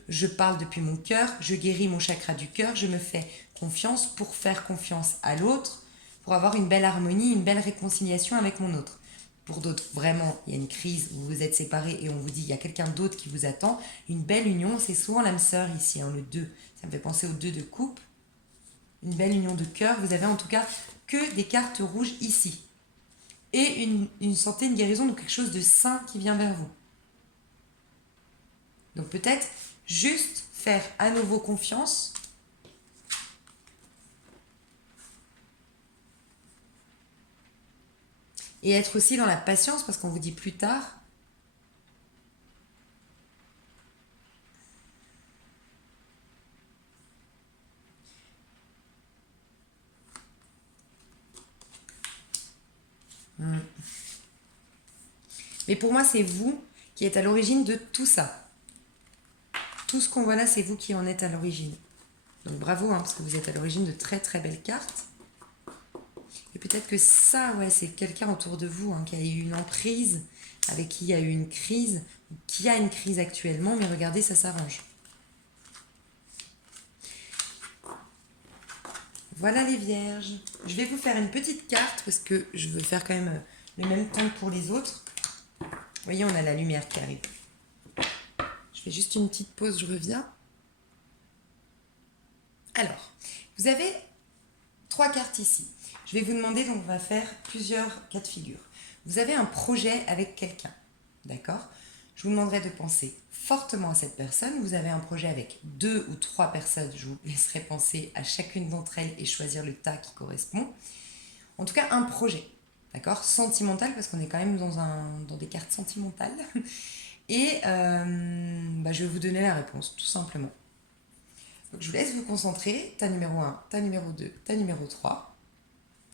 Je parle depuis mon cœur, je guéris mon chakra du cœur, je me fais confiance pour faire confiance à l'autre, pour avoir une belle harmonie, une belle réconciliation avec mon autre. Pour d'autres, vraiment, il y a une crise, vous vous êtes séparés et on vous dit il y a quelqu'un d'autre qui vous attend. Une belle union, c'est souvent l'âme sœur ici, hein, le 2. Ça me fait penser au 2 de coupe. Une belle union de cœur. Vous avez en tout cas que des cartes rouges ici. Et une santé, une guérison, donc quelque chose de sain qui vient vers vous. Donc peut-être juste faire à nouveau confiance. Et être aussi dans la patience, parce qu'on vous dit plus tard. Mais pour moi, c'est vous qui êtes à l'origine de tout ça. Tout ce qu'on voit là, c'est vous qui en êtes à l'origine. Donc bravo, hein, parce que vous êtes à l'origine de très très belles cartes. Et peut-être que ça, ouais, c'est quelqu'un autour de vous, hein, qui a eu une emprise, avec qui il y a eu une crise, qui a une crise actuellement, mais regardez, ça s'arrange. Voilà les vierges. Je vais vous faire une petite carte, parce que je veux faire quand même le même temps que pour les autres. Vous voyez, on a la lumière qui arrive. Je fais juste une petite pause, je reviens. Alors, vous avez 3 cartes ici. Je vais vous demander, donc on va faire plusieurs cas de figure. Vous avez un projet avec quelqu'un, d'accord? Je vous demanderai de penser fortement à cette personne. Vous avez un projet avec 2 ou 3 personnes. Je vous laisserai penser à chacune d'entre elles et choisir le tas qui correspond. En tout cas, un projet, d'accord? Sentimental, parce qu'on est quand même dans des cartes sentimentales. Et je vais vous donner la réponse, tout simplement. Donc je vous laisse vous concentrer. Tas numéro 1, tas numéro 2, tas numéro 3.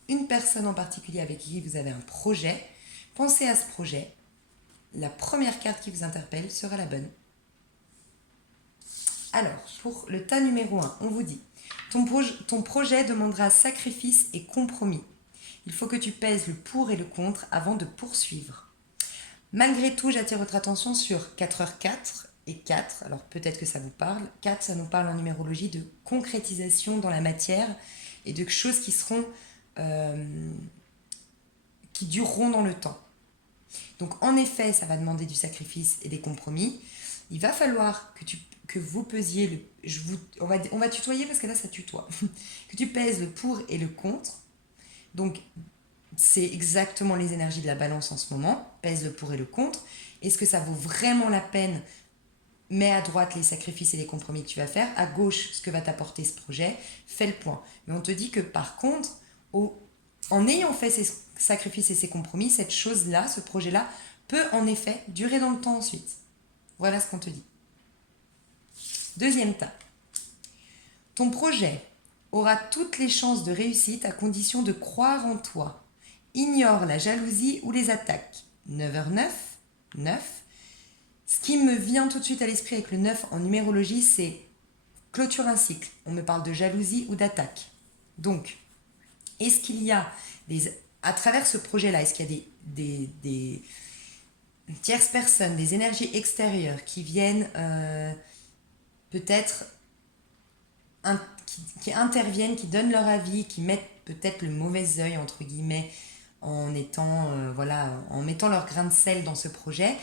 Une personne en particulier avec qui vous avez un projet. Pensez à ce projet. La première carte qui vous interpelle sera la bonne. Alors, pour le tas numéro 1, on vous dit ton projet demandera sacrifice et compromis. Il faut que tu pèses le pour et le contre avant de poursuivre. Malgré tout, j'attire votre attention sur 4h4 et 4. Alors peut-être que ça vous parle. 4, ça nous parle en numérologie de concrétisation dans la matière et de choses qui seront qui dureront dans le temps. Donc en effet, ça va demander du sacrifice et des compromis. Il va falloir que vous pesiez on va tutoyer parce que là ça tutoie. Que tu pèses le pour et le contre. Donc c'est exactement les énergies de la balance en ce moment. Pèse le pour et le contre. Est-ce que ça vaut vraiment la peine? Mets à droite les sacrifices et les compromis que tu vas faire. À gauche, ce que va t'apporter ce projet. Fais le point. Mais on te dit que par contre, en ayant fait ces sacrifices et ces compromis, cette chose-là, ce projet-là, peut en effet durer dans le temps ensuite. Voilà ce qu'on te dit. Deuxième tas. Ton projet aura toutes les chances de réussite à condition de croire en toi. Ignore la jalousie ou les attaques. 9h09, 9. Ce qui me vient tout de suite à l'esprit avec le 9 en numérologie, c'est clôture un cycle. On me parle de jalousie ou d'attaque. Donc, est-ce qu'il y a à travers ce projet-là, est-ce qu'il y a des tierces personnes, des énergies extérieures qui viennent peut-être qui interviennent, qui donnent leur avis, qui mettent peut-être le mauvais œil entre guillemets en mettant leur grain de sel dans ce projet,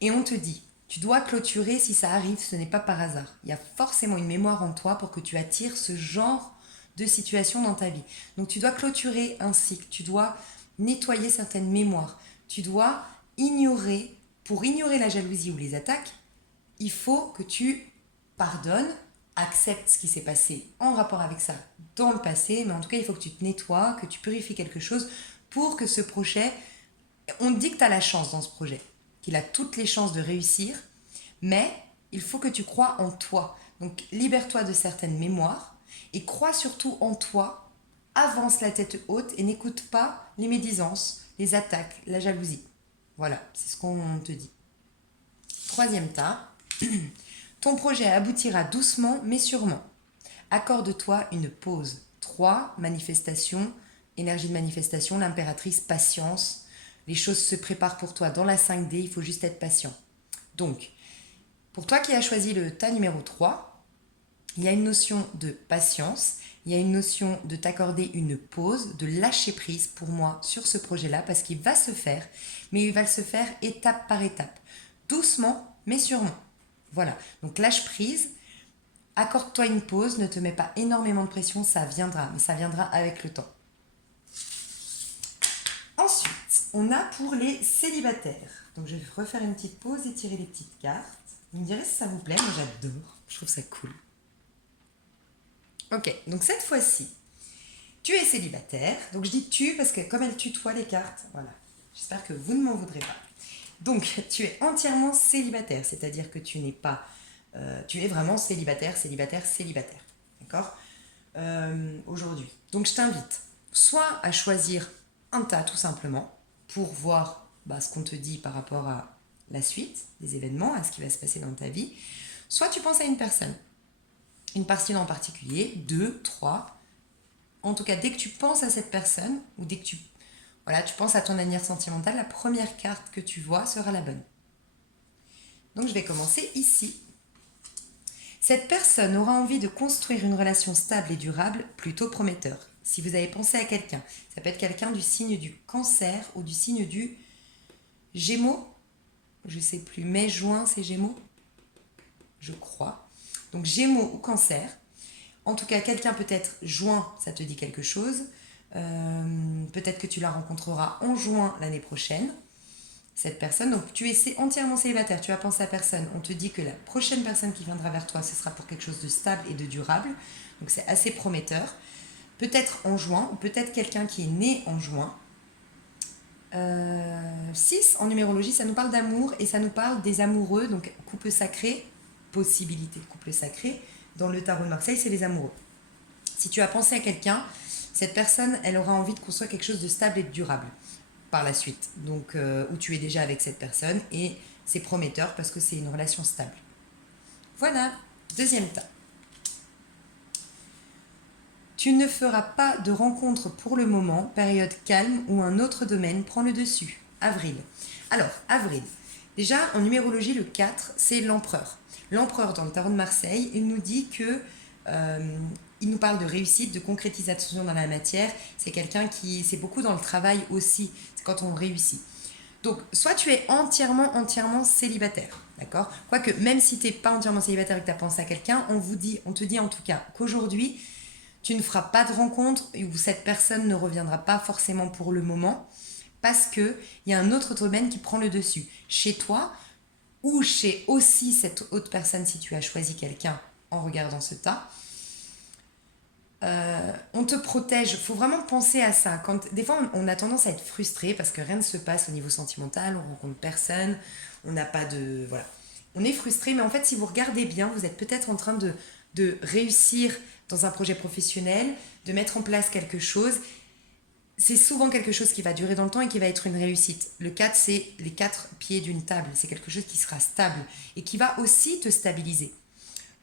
et on te dit tu dois clôturer. Si ça arrive, ce n'est pas par hasard. Il y a forcément une mémoire en toi pour que tu attires ce genre de situation dans ta vie. Donc tu dois clôturer un cycle, tu dois nettoyer certaines mémoires, tu dois pour ignorer la jalousie ou les attaques, il faut que tu pardonnes, acceptes ce qui s'est passé en rapport avec ça dans le passé, mais en tout cas il faut que tu te nettoies, que tu purifies quelque chose pour que ce projet, on te dit que tu as la chance dans ce projet, qu'il a toutes les chances de réussir, mais il faut que tu crois en toi. Donc libère-toi de certaines mémoires et crois surtout en toi, avance la tête haute et n'écoute pas les médisances, les attaques, la jalousie. Voilà, c'est ce qu'on te dit. Troisième tas. Ton projet aboutira doucement mais sûrement. Accorde-toi une pause. 3, manifestation, énergie de manifestation, l'impératrice, patience. Les choses se préparent pour toi dans la 5D, il faut juste être patient. Donc, pour toi qui as choisi le tas numéro 3, il y a une notion de patience, il y a une notion de t'accorder une pause, de lâcher prise pour moi sur ce projet-là, parce qu'il va se faire, mais il va se faire étape par étape. Doucement, mais sûrement. Voilà, donc lâche prise, accorde-toi une pause, ne te mets pas énormément de pression, ça viendra, mais ça viendra avec le temps. Ensuite, on a pour les célibataires. Donc je vais refaire une petite pause et tirer les petites cartes. Vous me direz si ça vous plaît, moi j'adore, je trouve ça cool. Ok, donc cette fois-ci, tu es célibataire. Donc je dis tu parce que comme elle tutoie les cartes, voilà. J'espère que vous ne m'en voudrez pas. Donc, tu es entièrement célibataire, c'est-à-dire que tu n'es pas... tu es vraiment célibataire, célibataire, célibataire. D'accord aujourd'hui. Donc, je t'invite soit à choisir un tas, tout simplement, pour voir ce qu'on te dit par rapport à la suite des événements, à ce qui va se passer dans ta vie. Soit tu penses à une personne en particulier, 2, 3. En tout cas, dès que tu penses à cette personne, ou dès que tu penses à ton avenir sentimental, la première carte que tu vois sera la bonne. Donc je vais commencer ici. Cette personne aura envie de construire une relation stable et durable, plutôt prometteur. Si vous avez pensé à quelqu'un, ça peut être quelqu'un du signe du Cancer ou du signe du Gémeaux. Je ne sais plus, mai, juin, c'est Gémeaux, je crois. Donc Gémeaux ou Cancer. En tout cas, quelqu'un peut-être juin, ça te dit quelque chose. Peut-être que tu la rencontreras en juin l'année prochaine, cette personne. Donc tu es entièrement célibataire, tu as pensé à personne. On te dit que la prochaine personne qui viendra vers toi, ce sera pour quelque chose de stable et de durable. Donc c'est assez prometteur. Peut-être en juin, ou peut-être quelqu'un qui est né en juin. 6 en numérologie, ça nous parle d'amour et ça nous parle des amoureux, donc couple sacré, possibilité de couple sacré. Dans le tarot de Marseille, c'est les amoureux. Si tu as pensé à quelqu'un, cette personne, elle aura envie de construire quelque chose de stable et de durable par la suite. Donc, où tu es déjà avec cette personne et c'est prometteur parce que c'est une relation stable. Voilà, deuxième tas. Tu ne feras pas de rencontre pour le moment, période calme ou un autre domaine prend le dessus. Avril. Alors, avril. Déjà, en numérologie, le 4, c'est l'empereur. L'empereur, dans le tarot de Marseille, il nous dit que... il nous parle de réussite, de concrétisation dans la matière. C'est quelqu'un qui... C'est beaucoup dans le travail aussi. C'est quand on réussit. Donc, soit tu es entièrement célibataire. D'accord ? Quoique, même si tu n'es pas entièrement célibataire et que tu as pensé à quelqu'un, on te dit en tout cas qu'aujourd'hui, tu ne feras pas de rencontre où cette personne ne reviendra pas forcément pour le moment parce qu'il y a un autre domaine qui prend le dessus. Chez toi ou chez aussi cette autre personne si tu as choisi quelqu'un en regardant ce tas. On te protège, il faut vraiment penser à ça. Des fois, on a tendance à être frustré parce que rien ne se passe au niveau sentimental, on rencontre personne, on n'a pas de... Voilà. On est frustré, mais en fait, si vous regardez bien, vous êtes peut-être en train de réussir dans un projet professionnel, de mettre en place quelque chose. C'est souvent quelque chose qui va durer dans le temps et qui va être une réussite. Le 4, c'est les 4 pieds d'une table. C'est quelque chose qui sera stable et qui va aussi te stabiliser.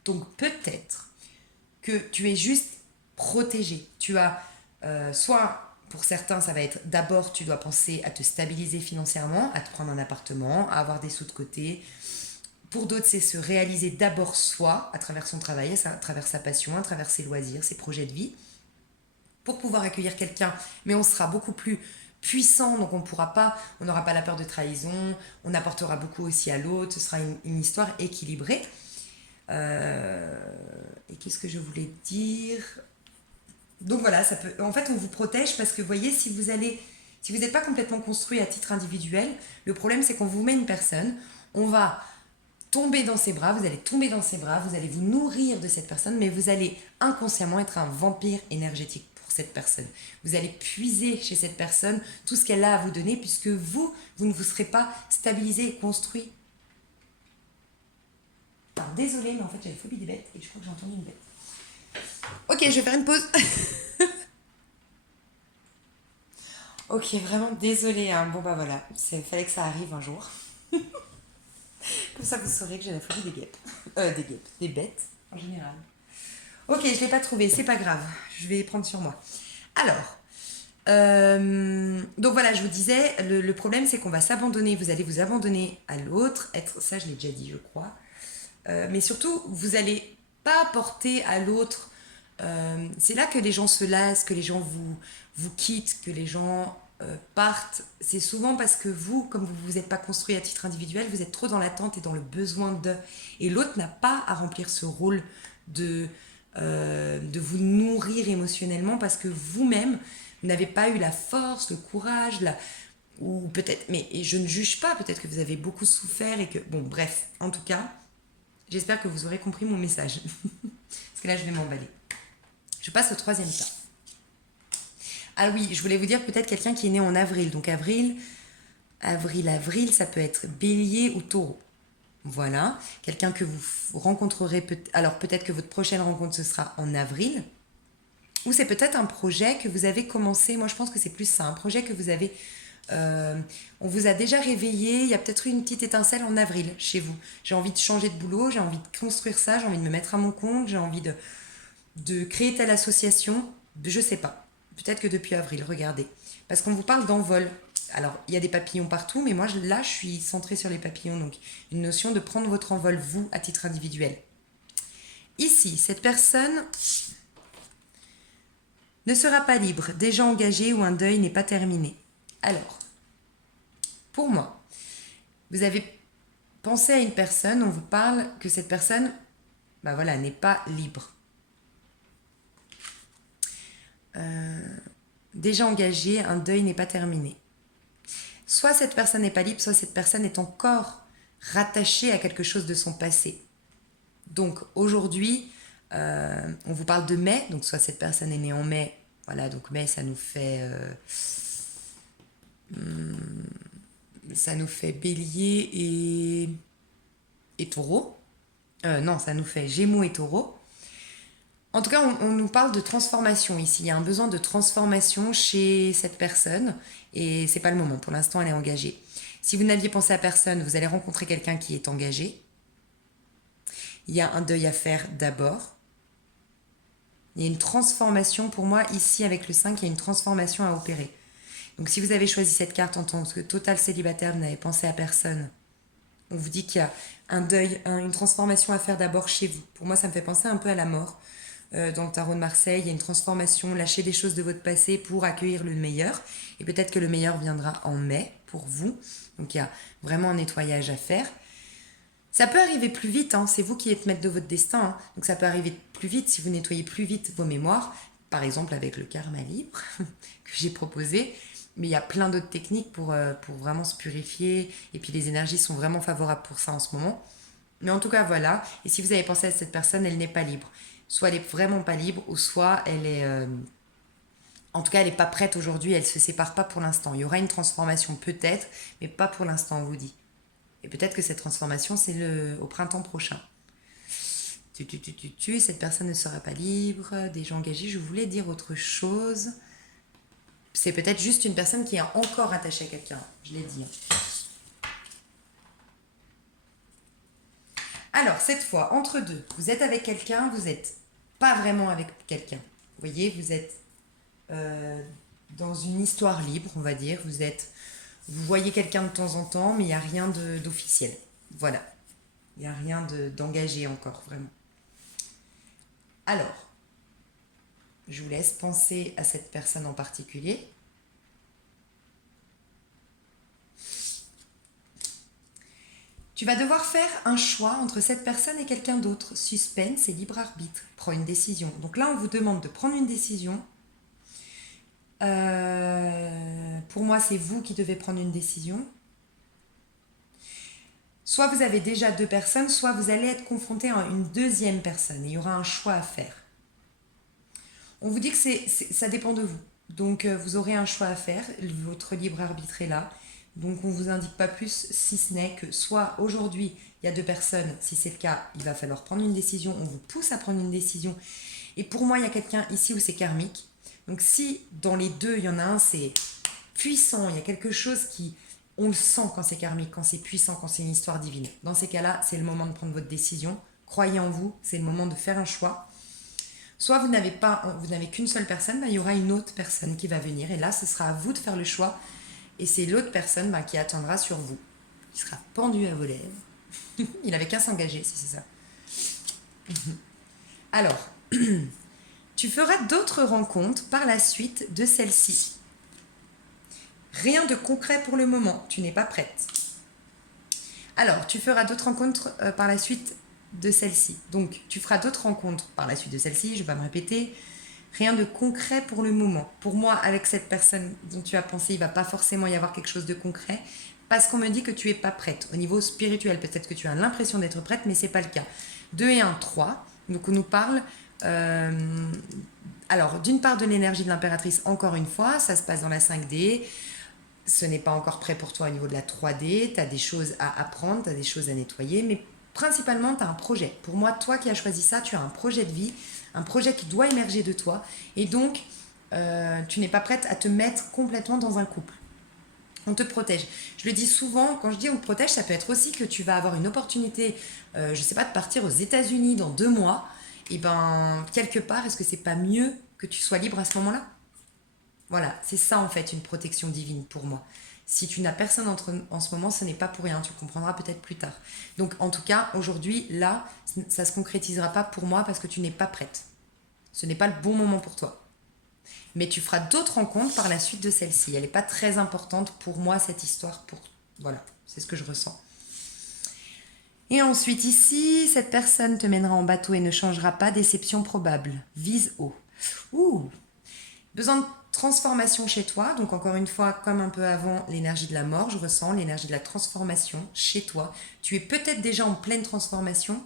Donc peut-être que tu es juste protégé. Tu as soit, pour certains, ça va être d'abord, tu dois penser à te stabiliser financièrement, à te prendre un appartement, à avoir des sous de côté. Pour d'autres, c'est se réaliser d'abord soi, à travers son travail, à travers sa passion, à travers ses loisirs, ses projets de vie, pour pouvoir accueillir quelqu'un. Mais on sera beaucoup plus puissant, donc on n'aura pas la peur de trahison, on apportera beaucoup aussi à l'autre, ce sera une histoire équilibrée. Et qu'est-ce que je voulais dire ? Donc voilà, en fait, on vous protège parce que, vous voyez, si vous n'êtes pas complètement construit à titre individuel, le problème, c'est qu'on vous met une personne, on va tomber dans ses bras, vous allez tomber dans ses bras, vous allez vous nourrir de cette personne, mais vous allez inconsciemment être un vampire énergétique pour cette personne. Vous allez puiser chez cette personne tout ce qu'elle a à vous donner puisque vous ne vous serez pas stabilisé et construit. Alors, désolée, mais en fait, j'avais phobie des bêtes et je crois que j'ai entendu une bête. Ok, je vais faire une pause. Ok, vraiment désolée. Hein. Bon, bah voilà, il fallait que ça arrive un jour. Comme ça, vous saurez que j'ai la phobie des guêpes. Des bêtes en général. Ok, je ne l'ai pas trouvé, c'est pas grave. Je vais prendre sur moi. Alors, donc voilà, je vous disais, le problème, c'est qu'on va s'abandonner. Vous allez vous abandonner à l'autre. Ça, je l'ai déjà dit, je crois. Mais surtout, vous n'allez pas apporter à l'autre. C'est là que les gens se lassent, que les gens vous quittent, que les gens partent. C'est souvent parce que vous, comme vous ne vous êtes pas construit à titre individuel, vous êtes trop dans l'attente et dans le besoin de. Et l'autre n'a pas à remplir ce rôle de vous nourrir émotionnellement parce que vous-même, vous n'avez pas eu la force, le courage, ou peut-être, mais et je ne juge pas, peut-être que vous avez beaucoup souffert et que, bon, bref, en tout cas, j'espère que vous aurez compris mon message. Parce que là, je vais m'emballer. Je passe au troisième tas. Ah oui, je voulais vous dire peut-être quelqu'un qui est né en avril. Donc avril, Avril, ça peut être bélier ou taureau. Voilà, quelqu'un que vous rencontrerez, alors peut-être que votre prochaine rencontre, ce sera en avril, ou c'est peut-être un projet que vous avez commencé, moi je pense que c'est plus ça, un projet que vous avez, on vous a déjà réveillé, il y a peut-être eu une petite étincelle en avril chez vous. J'ai envie de changer de boulot, j'ai envie de construire ça, j'ai envie de me mettre à mon compte, j'ai envie de créer telle association, je sais pas. Peut-être que depuis avril, regardez. Parce qu'on vous parle d'envol. Alors, il y a des papillons partout, mais moi, là, je suis centrée sur les papillons. Donc, une notion de prendre votre envol, vous, à titre individuel. Ici, cette personne ne sera pas libre, déjà engagée ou un deuil n'est pas terminé. Alors, pour moi, vous avez pensé à une personne, on vous parle que cette personne, bah voilà, n'est pas libre. Déjà engagée, un deuil n'est pas terminé. Soit cette personne n'est pas libre, soit cette personne est encore rattachée à quelque chose de son passé. Donc aujourd'hui, on vous parle de mai, donc soit cette personne est née en mai, voilà, donc mai ça nous fait bélier et taureau. Non, ça nous fait gémeaux et taureau. En tout cas, on nous parle de transformation ici. Il y a un besoin de transformation chez cette personne et c'est pas le moment. Pour l'instant, elle est engagée. Si vous n'aviez pensé à personne, vous allez rencontrer quelqu'un qui est engagé. Il y a un deuil à faire d'abord. Il y a une transformation. Pour moi, ici, avec le 5, il y a une transformation à opérer. Donc, si vous avez choisi cette carte en tant que total célibataire, vous n'avez pensé à personne, on vous dit qu'il y a un deuil, une transformation à faire d'abord chez vous. Pour moi, ça me fait penser un peu à la mort. Dans le tarot de Marseille, il y a une transformation, lâcher des choses de votre passé pour accueillir le meilleur. Et peut-être que le meilleur viendra en mai pour vous. Donc il y a vraiment un nettoyage à faire. Ça peut arriver plus vite, hein. C'est vous qui êtes maître de votre destin. Hein. Donc ça peut arriver plus vite si vous nettoyez plus vite vos mémoires. Par exemple avec le karma libre que j'ai proposé. Mais il y a plein d'autres techniques pour vraiment se purifier. Et puis les énergies sont vraiment favorables pour ça en ce moment. Mais en tout cas, voilà. Et si vous avez pensé à cette personne, elle n'est pas libre. Soit elle est vraiment pas libre, ou soit elle est... en tout cas, elle n'est pas prête aujourd'hui, elle ne se sépare pas pour l'instant. Il y aura une transformation peut-être, mais pas pour l'instant, on vous dit. Et peut-être que cette transformation, c'est au printemps prochain. Cette personne ne sera pas libre, déjà engagée. Je voulais dire autre chose. C'est peut-être juste une personne qui est encore attachée à quelqu'un, je l'ai dit. Alors, cette fois, entre deux, vous êtes avec quelqu'un, vous n'êtes pas vraiment avec quelqu'un. Vous voyez, vous êtes dans une histoire libre, on va dire. Vous voyez quelqu'un de temps en temps, mais il n'y a rien d'officiel. Voilà. Il n'y a rien d'engagé encore, vraiment. Alors, je vous laisse penser à cette personne en particulier. Tu vas devoir faire un choix entre cette personne et quelqu'un d'autre. Suspense et libre arbitre. Prends une décision. Donc là, on vous demande de prendre une décision. Pour moi, c'est vous qui devez prendre une décision. Soit vous avez déjà deux personnes, soit vous allez être confronté à une deuxième personne. Et il y aura un choix à faire. On vous dit que ça dépend de vous. Donc, vous aurez un choix à faire. Votre libre arbitre est là. Donc on ne vous indique pas plus, si ce n'est que soit aujourd'hui, il y a deux personnes, si c'est le cas, il va falloir prendre une décision, on vous pousse à prendre une décision. Et pour moi, il y a quelqu'un ici où c'est karmique. Donc si dans les deux, il y en a un, c'est puissant, il y a quelque chose qui... On le sent quand c'est karmique, quand c'est puissant, quand c'est une histoire divine. Dans ces cas-là, c'est le moment de prendre votre décision. Croyez en vous, c'est le moment de faire un choix. Soit vous n'avez qu'une seule personne, il y aura une autre personne qui va venir. Et là, ce sera à vous de faire le choix. Et c'est l'autre personne qui attendra sur vous. Il sera pendu à vos lèvres. Il n'avait qu'à s'engager, si c'est ça. Alors, tu feras d'autres rencontres par la suite de celle-ci. Rien de concret pour le moment, tu n'es pas prête. Alors, tu feras d'autres rencontres par la suite de celle-ci. Donc, tu feras d'autres rencontres par la suite de celle-ci, je ne vais pas me répéter. Rien de concret pour le moment. Pour moi, avec cette personne dont tu as pensé, il ne va pas forcément y avoir quelque chose de concret parce qu'on me dit que tu n'es pas prête. Au niveau spirituel, peut-être que tu as l'impression d'être prête, mais ce n'est pas le cas. 2 et 1, 3. Donc, on nous parle... alors, d'une part de l'énergie de l'impératrice, encore une fois, ça se passe dans la 5D. ce n'est pas encore prêt pour toi au niveau de la 3D, tu as des choses à apprendre, tu as des choses à nettoyer, mais principalement, tu as un projet. Pour moi, toi qui as choisi ça, tu as un projet de vie, un projet qui doit émerger de toi, et donc tu n'es pas prête à te mettre complètement dans un couple. On te protège. Je le dis souvent, quand je dis on te protège, ça peut être aussi que tu vas avoir une opportunité, je sais pas, de partir aux États-Unis dans 2 mois, et ben, quelque part, est-ce que c'est pas mieux que tu sois libre à ce moment-là? Voilà, c'est ça en fait une protection divine pour moi. Si tu n'as personne en ce moment, ce n'est pas pour rien, tu le comprendras peut-être plus tard. Donc en tout cas, aujourd'hui, là, ça ne se concrétisera pas pour moi parce que tu n'es pas prête. Ce n'est pas le bon moment pour toi. Mais tu feras d'autres rencontres par la suite de celle-ci. Elle n'est pas très importante pour moi, cette histoire. Voilà, c'est ce que je ressens. Et ensuite ici, cette personne te mènera en bateau et ne changera pas, déception probable. Vise haut. Ouh, besoin de transformation chez toi. Donc encore une fois, comme un peu avant, l'énergie de la mort, je ressens l'énergie de la transformation chez toi. Tu es peut-être déjà en pleine transformation.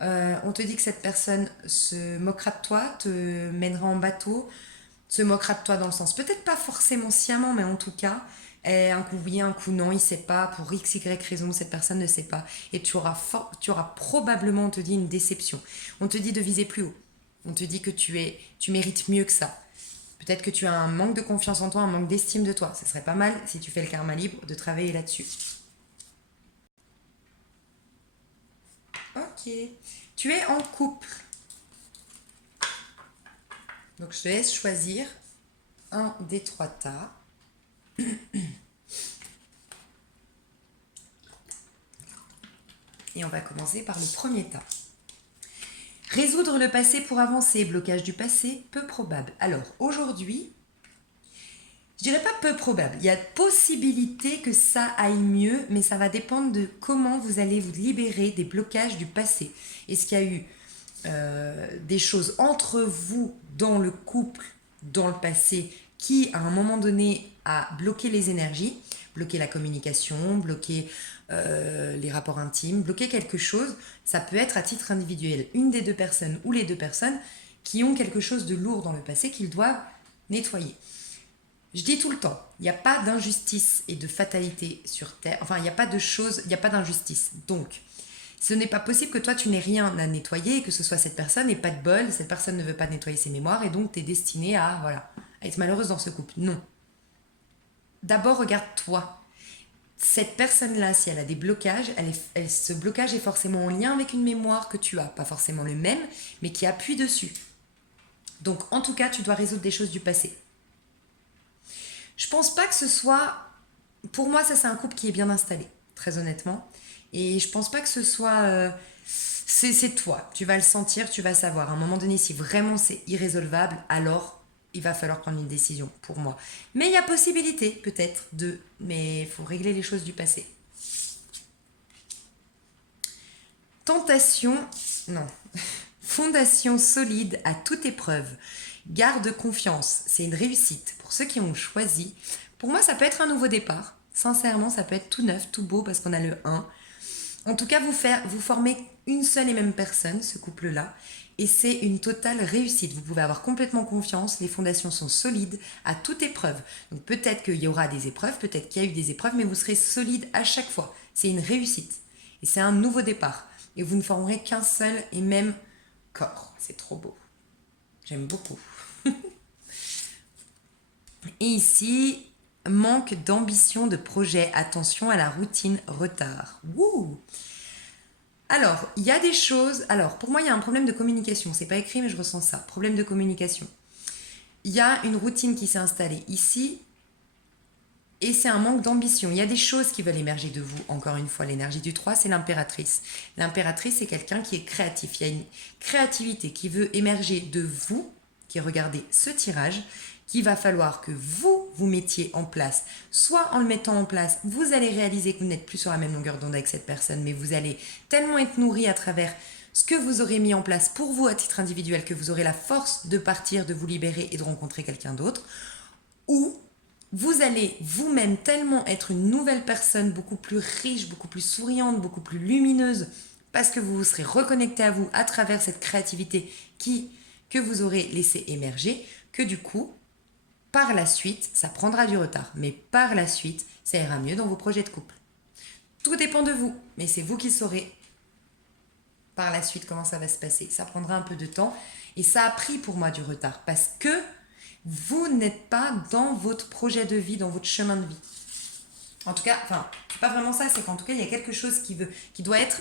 On te dit que cette personne se moquera de toi, te mènera en bateau, se moquera de toi dans le sens, peut-être pas forcément sciemment, mais en tout cas, un coup oui, un coup non, il sait pas, pour x, y raison, cette personne ne sait pas. Et tu auras probablement, on te dit, une déception. On te dit de viser plus haut. On te dit que tu mérites mieux que ça. Peut-être que tu as un manque de confiance en toi, un manque d'estime de toi. Ce serait pas mal, si tu fais le karma libre, de travailler là-dessus. Ok. Tu es en couple. Donc je te laisse choisir un des 3 tas. Et on va commencer par le premier tas. Résoudre le passé pour avancer, blocage du passé, peu probable. Alors aujourd'hui, je dirais pas peu probable, il y a possibilité que ça aille mieux, mais ça va dépendre de comment vous allez vous libérer des blocages du passé. Est-ce qu'il y a eu des choses entre vous dans le couple, dans le passé, qui à un moment donné a bloqué les énergies, bloqué la communication, bloqué les rapports intimes, bloqué quelque chose? Ça peut être à titre individuel, une des 2 personnes ou les 2 personnes qui ont quelque chose de lourd dans le passé qu'ils doivent nettoyer. Je dis tout le temps, il n'y a pas d'injustice et de fatalité sur Terre. Enfin, il n'y a pas de choses, il n'y a pas d'injustice. Donc, ce n'est pas possible que toi, tu n'aies rien à nettoyer et que ce soit cette personne et pas de bol. Cette personne ne veut pas nettoyer ses mémoires et donc tu es destinée à être malheureuse dans ce couple. Non. D'abord, regarde-toi. Cette personne-là, si elle a des blocages, ce blocage est forcément en lien avec une mémoire que tu as. Pas forcément le même, mais qui appuie dessus. Donc, en tout cas, tu dois résoudre des choses du passé. Je pense pas que ce soit... Pour moi, ça, c'est un couple qui est bien installé, très honnêtement. Et je pense pas que ce soit... c'est toi. Tu vas le sentir, tu vas savoir. À un moment donné, si vraiment c'est irrésolvable, alors il va falloir prendre une décision, pour moi. Mais il y a possibilité, peut-être, mais il faut régler les choses du passé. Tentation... Non. Fondation solide à toute épreuve. Garde confiance, c'est une réussite pour ceux qui ont choisi. Pour moi, ça peut être un nouveau départ. Sincèrement, ça peut être tout neuf, tout beau parce qu'on a le 1. En tout cas, vous formez une seule et même personne, ce couple-là, et c'est une totale réussite. Vous pouvez avoir complètement confiance, les fondations sont solides à toute épreuve. Donc peut-être qu'il y aura des épreuves, peut-être qu'il y a eu des épreuves, mais vous serez solide à chaque fois. C'est une réussite. Et c'est un nouveau départ. Et vous ne formerez qu'un seul et même corps. C'est trop beau. J'aime beaucoup. Et ici, manque d'ambition, de projet, attention à la routine, retard. Wouh! Alors, il y a des choses... Alors, pour moi, il y a un problème de communication. C'est pas écrit, mais je ressens ça. Problème de communication. Il y a une routine qui s'est installée ici et c'est un manque d'ambition. Il y a des choses qui veulent émerger de vous. Encore une fois, l'énergie du 3, c'est l'impératrice. L'impératrice, c'est quelqu'un qui est créatif. Il y a une créativité qui veut émerger de vous, qui regardez ce tirage, qu'il va falloir que vous mettiez en place. Soit en le mettant en place, vous allez réaliser que vous n'êtes plus sur la même longueur d'onde avec cette personne, mais vous allez tellement être nourri à travers ce que vous aurez mis en place pour vous à titre individuel, que vous aurez la force de partir, de vous libérer et de rencontrer quelqu'un d'autre. Ou vous allez vous-même tellement être une nouvelle personne, beaucoup plus riche, beaucoup plus souriante, beaucoup plus lumineuse, parce que vous vous serez reconnecté à vous à travers cette créativité que vous aurez laissé émerger, que du coup, Par la suite, ça prendra du retard, mais par la suite, ça ira mieux dans vos projets de couple. Tout dépend de vous, mais c'est vous qui saurez par la suite comment ça va se passer. Ça prendra un peu de temps et ça a pris pour moi du retard parce que vous n'êtes pas dans votre projet de vie, dans votre chemin de vie. En tout cas, enfin, c'est pas vraiment ça, c'est qu'en tout cas, il y a quelque chose qui doit être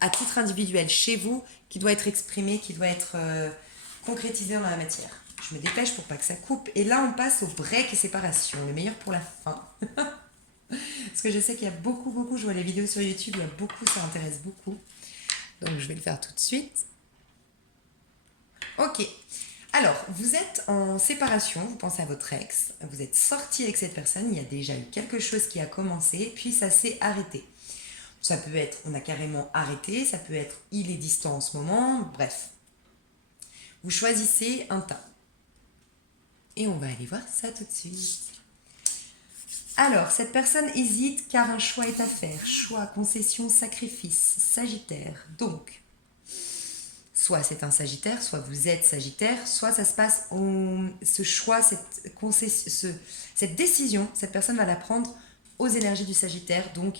à titre individuel chez vous, qui doit être exprimé, qui doit être concrétisé dans la matière. Je me dépêche pour pas que ça coupe. Et là, on passe au break et séparation, le meilleur pour la fin. Parce que je sais qu'il y a beaucoup, je vois les vidéos sur YouTube, il y a beaucoup, ça intéresse beaucoup. Donc, je vais le faire tout de suite. Ok. Alors, vous êtes en séparation, vous pensez à votre ex, vous êtes sorti avec cette personne, il y a déjà eu quelque chose qui a commencé, puis ça s'est arrêté. Ça peut être, on a carrément arrêté, ça peut être, il est distant en ce moment, bref. Vous choisissez un tas. Et on va aller voir ça tout de suite. Alors, cette personne hésite car un choix est à faire. Choix, concession, sacrifice, Sagittaire. Donc, soit c'est un Sagittaire, soit vous êtes Sagittaire, soit ça se passe, ce choix, cette décision, cette personne va la prendre aux énergies du Sagittaire. Donc,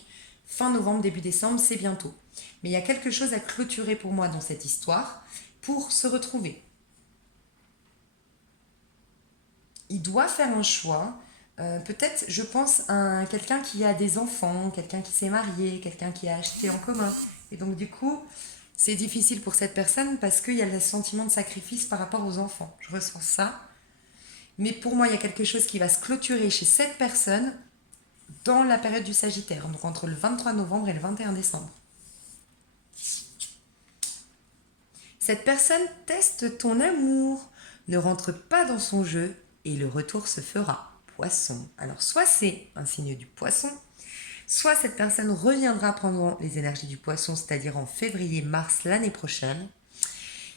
fin novembre, début décembre, c'est bientôt. Mais il y a quelque chose à clôturer pour moi dans cette histoire pour se retrouver. Il doit faire un choix. Peut-être, je pense, à quelqu'un qui a des enfants, quelqu'un qui s'est marié, quelqu'un qui a acheté en commun. Et donc, du coup, c'est difficile pour cette personne parce qu'il y a le sentiment de sacrifice par rapport aux enfants. Je ressens ça. Mais pour moi, il y a quelque chose qui va se clôturer chez cette personne dans la période du Sagittaire, donc entre le 23 novembre et le 21 décembre. Cette personne teste ton amour, ne rentre pas dans son jeu et le retour se fera. Poisson. Alors, soit c'est un signe du poisson, soit cette personne reviendra pendant les énergies du poisson, c'est-à-dire en février-mars l'année prochaine.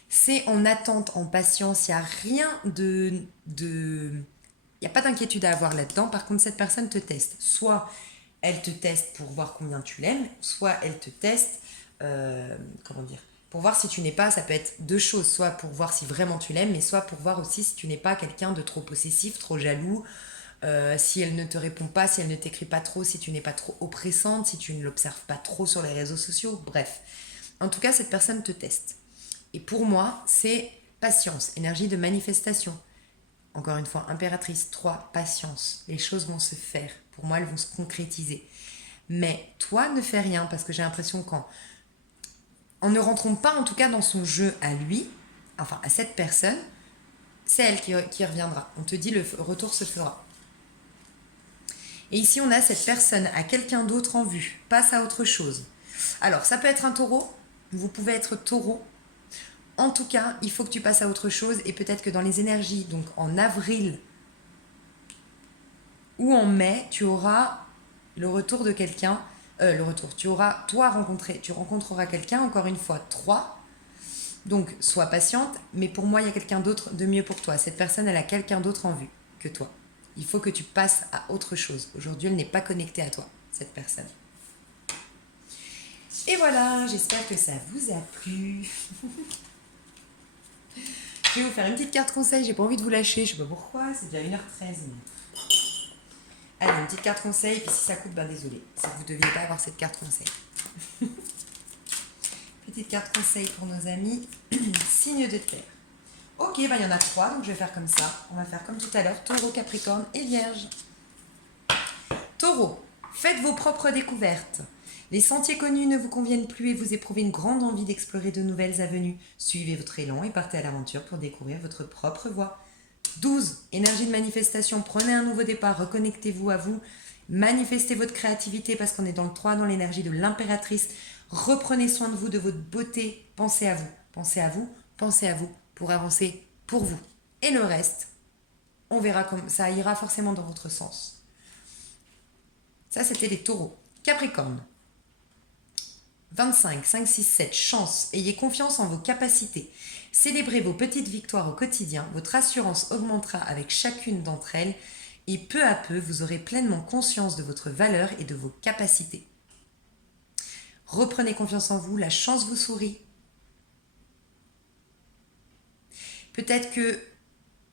C'est en attente, en patience, il n'y a rien il n'y a pas d'inquiétude à avoir là-dedans. Par contre, cette personne te teste. Soit elle te teste pour voir combien tu l'aimes, soit elle te teste, pour voir si tu n'es pas, ça peut être deux choses, soit pour voir si vraiment tu l'aimes, mais soit pour voir aussi si tu n'es pas quelqu'un de trop possessif, trop jaloux, si elle ne te répond pas, si elle ne t'écrit pas trop, si tu n'es pas trop oppressante, si tu ne l'observes pas trop sur les réseaux sociaux, bref. En tout cas, cette personne te teste. Et pour moi, c'est patience, énergie de manifestation. Encore une fois, impératrice, 3, patience. Les choses vont se faire. Pour moi, elles vont se concrétiser. Mais toi, ne fais rien parce que j'ai l'impression en ne rentrant pas en tout cas dans son jeu à lui, enfin à cette personne, c'est elle qui reviendra. On te dit le retour se fera. Et ici, on a cette personne à quelqu'un d'autre en vue, passe à autre chose. Alors, ça peut être un taureau, vous pouvez être taureau. En tout cas, il faut que tu passes à autre chose et peut-être que dans les énergies, donc en avril ou en mai, tu auras le retour de quelqu'un. Tu auras, tu rencontreras quelqu'un, encore une fois, 3. Donc, sois patiente, mais pour moi, il y a quelqu'un d'autre de mieux pour toi. Cette personne, elle a quelqu'un d'autre en vue que toi. Il faut que tu passes à autre chose. Aujourd'hui, elle n'est pas connectée à toi, cette personne. Et voilà, j'espère que ça vous a plu. Je vais vous faire une petite carte conseil, j'ai pas envie de vous lâcher, je sais pas pourquoi, c'est déjà 1h13. Allez, une petite carte conseil, et puis si ça coupe, ben désolé, c'est que vous ne deviez pas avoir cette carte conseil. Petite carte conseil pour nos amis, signe de terre. Ok, ben il y en a 3, donc je vais faire comme ça. On va faire comme tout à l'heure, taureau, capricorne et vierge. Taureau, faites vos propres découvertes. Les sentiers connus ne vous conviennent plus et vous éprouvez une grande envie d'explorer de nouvelles avenues. Suivez votre élan et partez à l'aventure pour découvrir votre propre voie. 12. Énergie de manifestation. Prenez un nouveau départ, reconnectez-vous à vous. Manifestez votre créativité parce qu'on est dans le 3, dans l'énergie de l'impératrice. Reprenez soin de vous, de votre beauté. Pensez à vous. Pensez à vous. Pensez à vous pour avancer pour vous. Et le reste, on verra comme ça ira forcément dans votre sens. Ça, c'était les taureaux. Capricorne. 25, 5, 6, 7, chance. Ayez confiance en vos capacités. Célébrez vos petites victoires au quotidien. Votre assurance augmentera avec chacune d'entre elles et peu à peu, vous aurez pleinement conscience de votre valeur et de vos capacités. Reprenez confiance en vous, la chance vous sourit. Peut-être que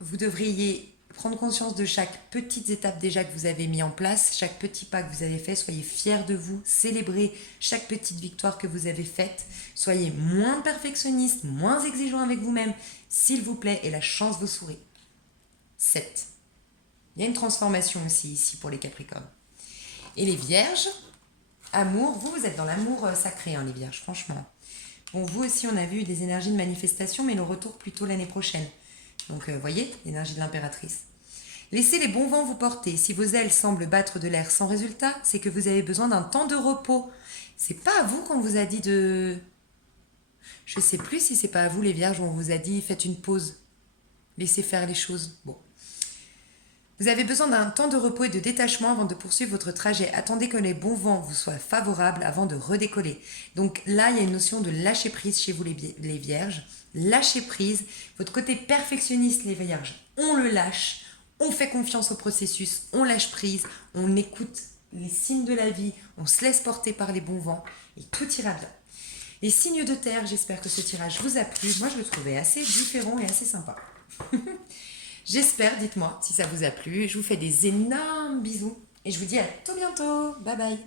vous devriez prendre conscience de chaque petite étape déjà que vous avez mis en place, chaque petit pas que vous avez fait. Soyez fiers de vous, célébrez chaque petite victoire que vous avez faite. Soyez moins perfectionniste, moins exigeant avec vous-même, s'il vous plaît, et la chance vous sourit. 7. Il y a une transformation aussi ici pour les Capricornes. Et les Vierges, amour, vous êtes dans l'amour sacré, hein, les Vierges, franchement. Bon, vous aussi, on a vu des énergies de manifestation, mais le retour plutôt l'année prochaine. Donc, voyez, l'énergie de l'impératrice. Laissez les bons vents vous porter. Si vos ailes semblent battre de l'air sans résultat, c'est que vous avez besoin d'un temps de repos. C'est pas à vous qu'on vous a dit de... Je sais plus si c'est pas à vous, les Vierges, où on vous a dit faites une pause. Laissez faire les choses. Bon. Vous avez besoin d'un temps de repos et de détachement avant de poursuivre votre trajet. Attendez que les bons vents vous soient favorables avant de redécoller. Donc là, il y a une notion de lâcher prise chez vous les Vierges. Lâcher prise. Votre côté perfectionniste, les Vierges, on le lâche. On fait confiance au processus. On lâche prise. On écoute les signes de la vie. On se laisse porter par les bons vents. Et tout ira bien. Les signes de terre, j'espère que ce tirage vous a plu. Moi, je le trouvais assez différent et assez sympa. J'espère, dites-moi si ça vous a plu. Je vous fais des énormes bisous et je vous dis à tout bientôt. Bye bye.